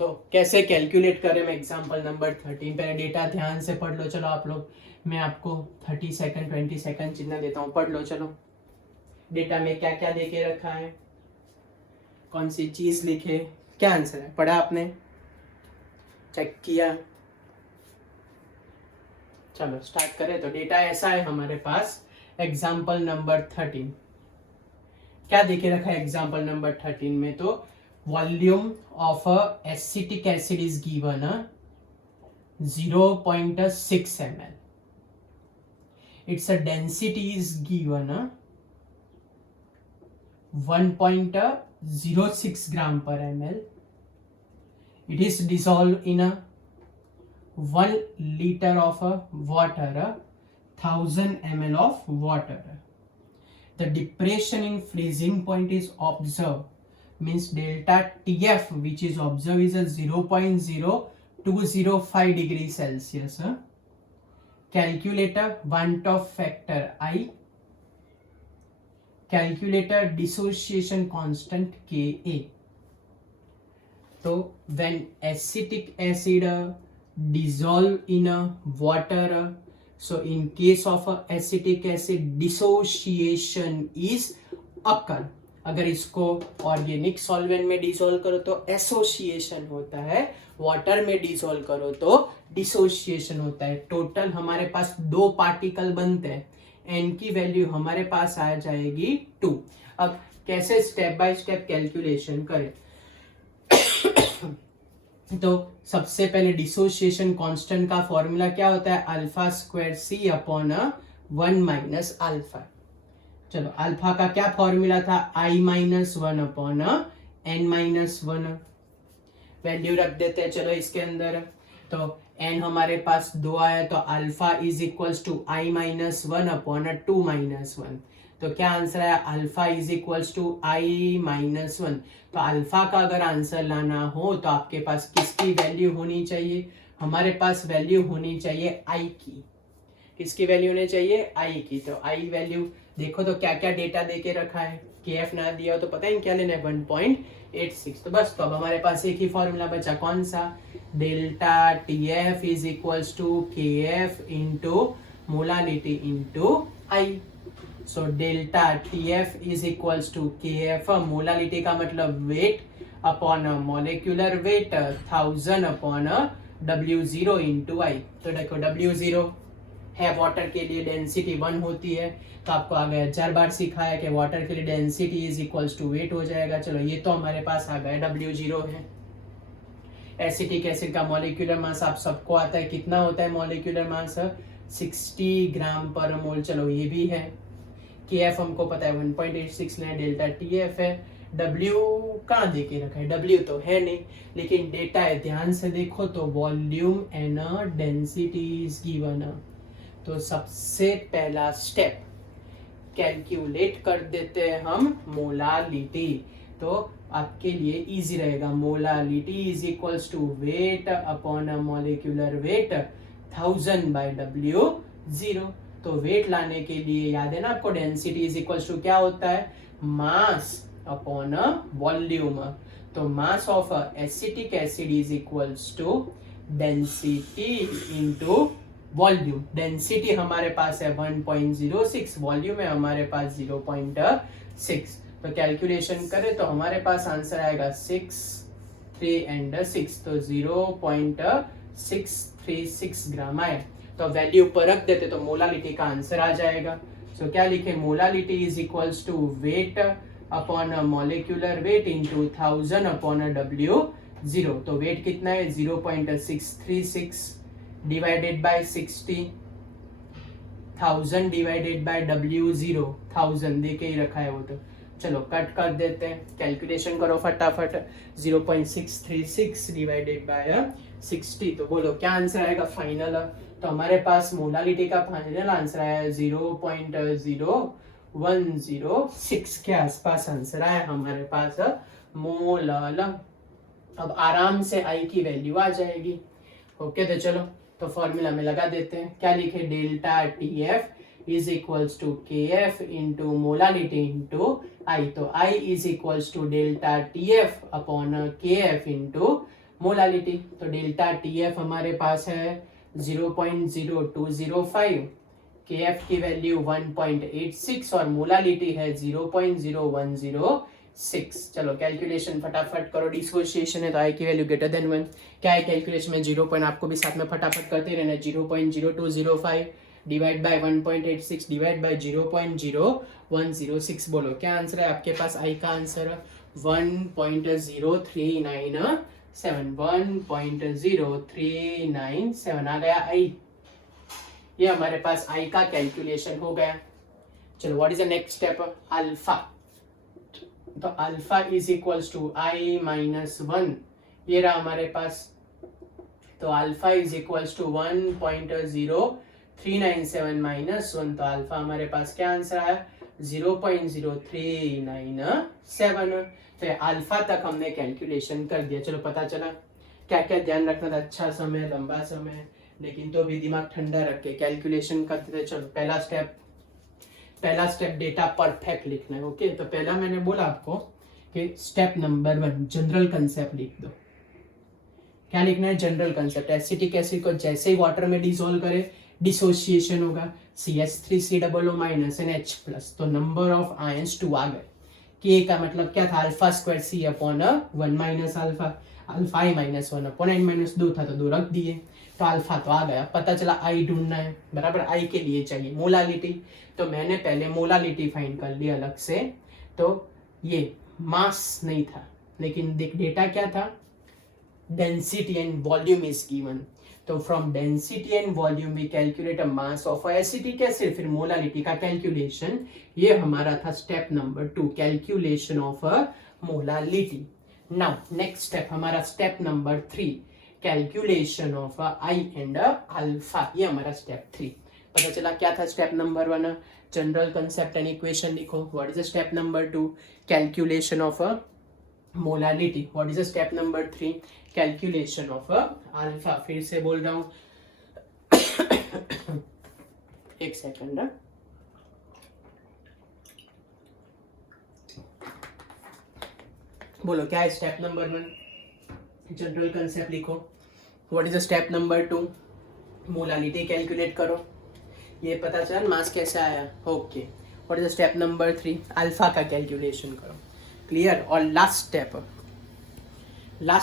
तो कैसे कैलकुलेट करें मैं एग्जाम्पल नंबर 13, पहले डेटा ध्यान से पढ़ लो। चलो आप लोग, मैं आपको 30 सेकंड 20 सेकंड जितना देता हूँ, पढ़ लो। चलो डेटा में क्या क्या देके रखा है, कौन सी चीज लिखे, क्या आंसर है, पढ़ा आपने, चेक किया? चलो स्टार्ट करें। तो डेटा ऐसा है हमारे पास, एग्जाम्पल नंबर 13 क्या देके रखा है एग्जाम्पल नंबर 13 में? तो volume of acetic acid is given 0.6 ml. Its density is given 1.06 gram per ml. It is dissolved in 1 liter of water, 1000 ml of water. The depression in freezing point is observed, means delta TF which is observed is a 0.0205 degree Celsius. Calculate a Van't factor I. Calculate a dissociation constant Ka. So when acetic acid dissolve in water, so in case of acetic acid dissociation is occur. अगर इसको organic solvent में dissolve करो तो association होता है, water में dissolve करो तो डिसोसिएशन होता है। टोटल हमारे पास 2 पार्टिकल बनते हैं, एन की वैल्यू हमारे पास आ जाएगी 2। अब कैसे स्टेप बाय स्टेप कैलकुलेशन करें? तो सबसे पहले डिसोसिएशन कांस्टेंट का फॉर्मूला क्या होता है? Alpha square C upon 1 minus alpha. चलो अल्फा का क्या फॉर्मूला था? I minus 1 upon N minus 1। Value रख देते हैं चलो इसके अंदर। तो एन हमारे पास 2 आया, तो alpha is equals to I minus 1 upon 2 minus 1। तो क्या आंसर है? Alpha is equals to I minus 1। तो अल्फा का अगर आंसर लाना हो तो आपके पास किसकी वैल्यू होनी चाहिए? हमारे पास वैल्यू होनी चाहिए आई की। किसकी वैल्यू होनी चाहिए? आई की। तो आई वैल्यू देखो तो क्या क्या डेटा देके रखा है, के एफ ना दिया हो तो पता है क्या लेना है? 1.86। तो बस, तो अब हमारे पास एक ही फॉर्मूला बचा, कौन सा? Delta T F is equals to K F into molality into I. So delta T F is equals to K F, molality का मतलब weight upon molecular weight 1000 upon W0 into I. तो देखो W0 है water के लिए density 1 होती है, तो आपको आगे 1000 बार सिखाया कि वाटर के लिए density is equals to weight हो जाएगा। चलो ये तो हमारे पास आ गया, W0 है। एसिटिक एसिड का मॉलिक्यूलर मास आप सबको आता है, कितना होता है मॉलिक्यूलर मास? 60 ग्राम पर मोल। चलो ये भी है। के एफ हमको पता है 1.86 है, डेल्टा टी एफ है। W कहाँ दे के रखा है? W तो है नहीं, लेकिन डेटा है, ध्यान से देखो तो volume and density is given. तो सबसे पहला स्टेप कैलकुलेट कर देते हैं हम मोलालिटी। तो आपके लिए इजी रहेगा, molality is equals to weight upon molecular weight 1000 by W0। तो वेट लाने के लिए याद है ना आपको, डेंसिटी इज इक्वल्स टू क्या होता है? Mass upon volume. तो mass of acetic acid is equals to density into volume. Density हमारे पास है 1.06, वॉल्यूम है हमारे पास 0.6। तो कैलकुलेशन करें तो हमारे पास आंसर आएगा 6, 3 एंड 6, तो 0.636 ग्राम आए। तो वैल्यू पर रख देते तो मोलालिटी का आंसर आ जाएगा। तो क्या लिखे? Molality is equals to weight upon molecular weight into 1000 upon W0। तो वेट कितना है? 0.636 divided by 60, 1000 divided by W0, 1000 दे के ही रखा है वो। तो चलो कट कर देते हैं, कैलकुलेशन करो फटाफट। 0.636 डिवाइडेड बाय 60, तो बोलो क्या आंसर आएगा फाइनल? तो हमारे पास मोलालिटी का फाइनल आंसर आया 0.0 106 के आसपास आंसर आया हमारे पास मोल। अब आराम से आई की वैल्यू आ जाएगी। ओके तो चलो तो फॉर्मूला में लगा देते हैं। क्या लिखे, delta T F is equals to K F into molality into I. तो I is equals to delta T F upon K F into molality. तो डेल्टा टी एफ हमारे पास है 0.0205, के एफ की वैल्यू 1.86 और मोलालिटी है 0.0106। चलो कैलकुलेशन फटाफट करो, डिसोसिएशन है तो आई की वैल्यू ग्रेटर देन 1। क्या है कैलकुलेशन में 0 पॉइंट, आपको भी साथ में फटाफट करते रहना। 0.0205 डिवाइड बाय 1.86 डिवाइड बाय 0.0106। बोलो क्या आंसर है आपके पास। आई का आंसर 1.0397, 1.0397 आ गया आई। ये हमारे पास आई का कैलकुलेशन हो गया। चलो what is the next step, alpha. तो alpha is equals to I minus 1, ये रहा हमारे पास। तो alpha is equals to 1.0397 minus 1। तो अल्फा हमारे पास क्या आंसर आया 0.0397। तो अल्फा तक हमने कैलकुलेशन कर दिया। चलो पता चला क्या क्या ध्यान रखना था। अच्छा समय, लंबा समय, लेकिन तो भी दिमाग ठंडा रख के कैलकुलेशन करते थे। चलो पहला स्टेप डेटा परफेक्ट लिखना है। ओके तो पहला मैंने बोला आपको कि स्टेप नंबर 1 जनरल कंसेप्ट लिख दो। क्या लिखना है, जनरल कंसेप्ट। एसिटिक एसिड को जैसे ही वाटर में डिसॉल्व करे डिसोसिएशन होगा, CH3COO- NH प्लस। तो नंबर ऑफ आयंस 2 आ गए। के का मतलब क्या था, alpha square C upon 1 minus alpha. Alpha i minus 1 upon n minus 2 था तो 2 रख दिए। तो अल्फा तो आ गया। पता चला आई ढूंढना है, बराबर। आई के लिए चाहिए मोलालिटी। तो मैंने पहले मोलालिटी फाइंड कर लिया अलग से। तो ये मास नहीं था, लेकिन डेटा क्या था, density and volume is given. तो from density and volume we calculate a mass of acetic acid. फिर मोलालिटी का कैलकुलेशन, ये हमारा था step number 2, calculation of a molality. Now next step हमारा step number 3, calculation of I and alpha. ये हमारा step 3। पता चला क्या था step number 1, general concept and equation लिखो। What is the step number 2, calculation of molality. What is the step number 3, calculation of alpha. फिर से बोल रहा हूं एक सेकंड। बोलो क्या है स्टेप नंबर 1, जनरल कंसेप्ट लिखो। What is the step number 2, molality calculate करो। ये पता चला मास कैसे आया। Okay what is the step number 3, alpha का कैलकुलेशन करो। क्लियर। और लास्ट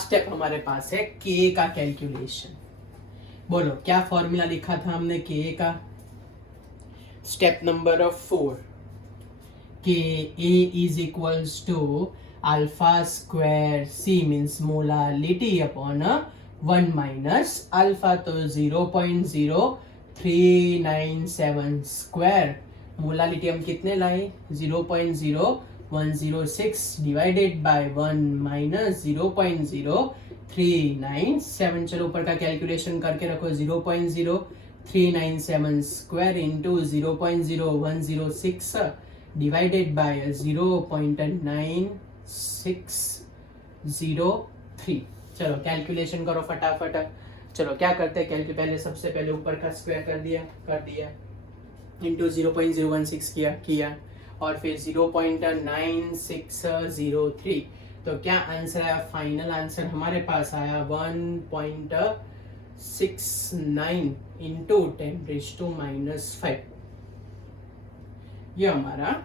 स्टेप हमारे पास है के का कैलकुलेशन। बोलो क्या फॉर्मूला लिखा था हमने के का, step number 4, K A is equals to alpha square C means molality upon 1 minus alpha. तो 0.0397 स्क्वायर। मोलालिटी हम कितने लाए 0.0106 डिवाइडेड बाय 1 माइनस 0.0397। चलो ऊपर का कैलकुलेशन करके रखो। 0.0397 स्क्वायर इंटू 0.0106 डिवाइडेड बाय 0.9603। चलो कैलकुलेशन करो फटाफट। चलो क्या करते हैं पहले सबसे पहले ऊपर का स्क्वायर कर दिया इंटू 0.016 किया और फिर 0.9603। तो क्या आंसर आया, फाइनल आंसर हमारे पास आया 1.69 इंटू 10⁻⁻5। ये हमारा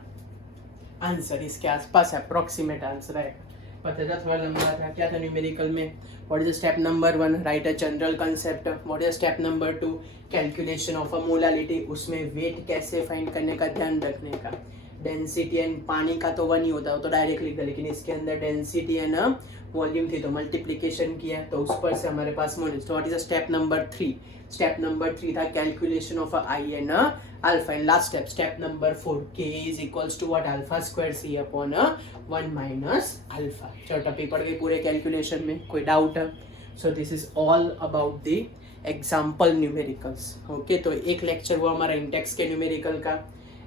आंसर इसके आसपास अप्रोक्सीमेट आंसर है। पता था थोड़ा लंबा था। क्या था न्यूमेरिकल में, what is step number 1, right a general concept. What is step number 2, calculation of a molality. उसमें वेट कैसे फाइंड करने का ध्यान रखने का। डेंसिटी एंड पानी का तो 1 ही होता है, वो तो डायरेक्ट लिख दिया, लेकिन इसके अंदर डेंसिटी एंड वॉल्यूम थी तो मल्टीप्लीकेशन किया तो उस पर से हमारे पास मोल। तो what is step number 3, step number 3 था calculation of I and alpha. And last step number 4, K is equals to what, alpha square C upon 1 minus alpha. चलो टॉपिक पढ़ गए पूरे कैलकुलेशन में, कोई doubt. So this is all about the example numericals. Okay तो एक lecture हुआ हमारा इंटेक्स के न्यूमेरिकल का,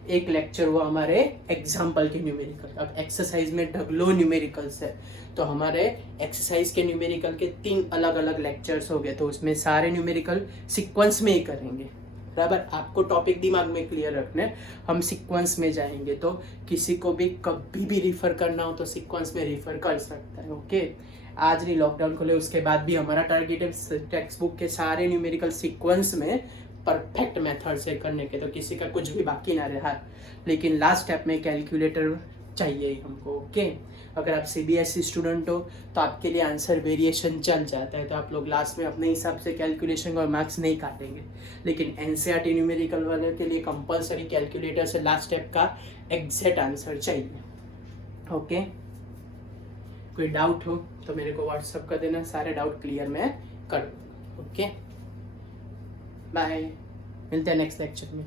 एक लेक्चर हुआ हमारे एग्जाम्पल के न्यूमेरिकल। अब एक्सरसाइज में ढगलो न्यूमेरिकल्स है, तो हमारे एक्सरसाइज के न्यूमेरिकल के 3 अलग अलग लेक्चर्स हो गए, तो उसमें सारे न्यूमेरिकल सीक्वेंस में ही करेंगे। बराबर, आपको टॉपिक दिमाग में क्लियर रखना है, हम सीक्वेंस में जाएंगे। तो किसी को भी कभी भी रिफर करना हो तो सीक्वेंस में रिफर कर सकता है। ओके, आज नहीं लॉकडाउन खोले उसके बाद भी हमारा टारगेट है टेक्स्ट बुक के सारे न्यूमेरिकल सीक्वेंस में परफेक्ट मेथड से करने के, तो किसी का कुछ भी बाकी ना रहा। लेकिन लास्ट स्टेप में कैलकुलेटर चाहिए ही हमको। ओके, अगर आप सीबीएसई स्टूडेंट हो तो आपके लिए आंसर वेरिएशन चल जाता है, तो आप लोग लास्ट में अपने हिसाब से कैलकुलेशन और मार्क्स नहीं काटेंगे। लेकिन एनसीईआरटी न्यूमेरिकल वाले के लिए कंपलसरी कैलकुलेटर से लास्ट स्टेप का एग्जैक्ट आंसर चाहिए। ओके, कोई डाउट हो तो मेरे को व्हाट्सअप कर देना, सारे डाउट क्लियर मैं कर दूँगा। ओके, बाय, मिलते हैं नेक्स्ट लेक्चर में।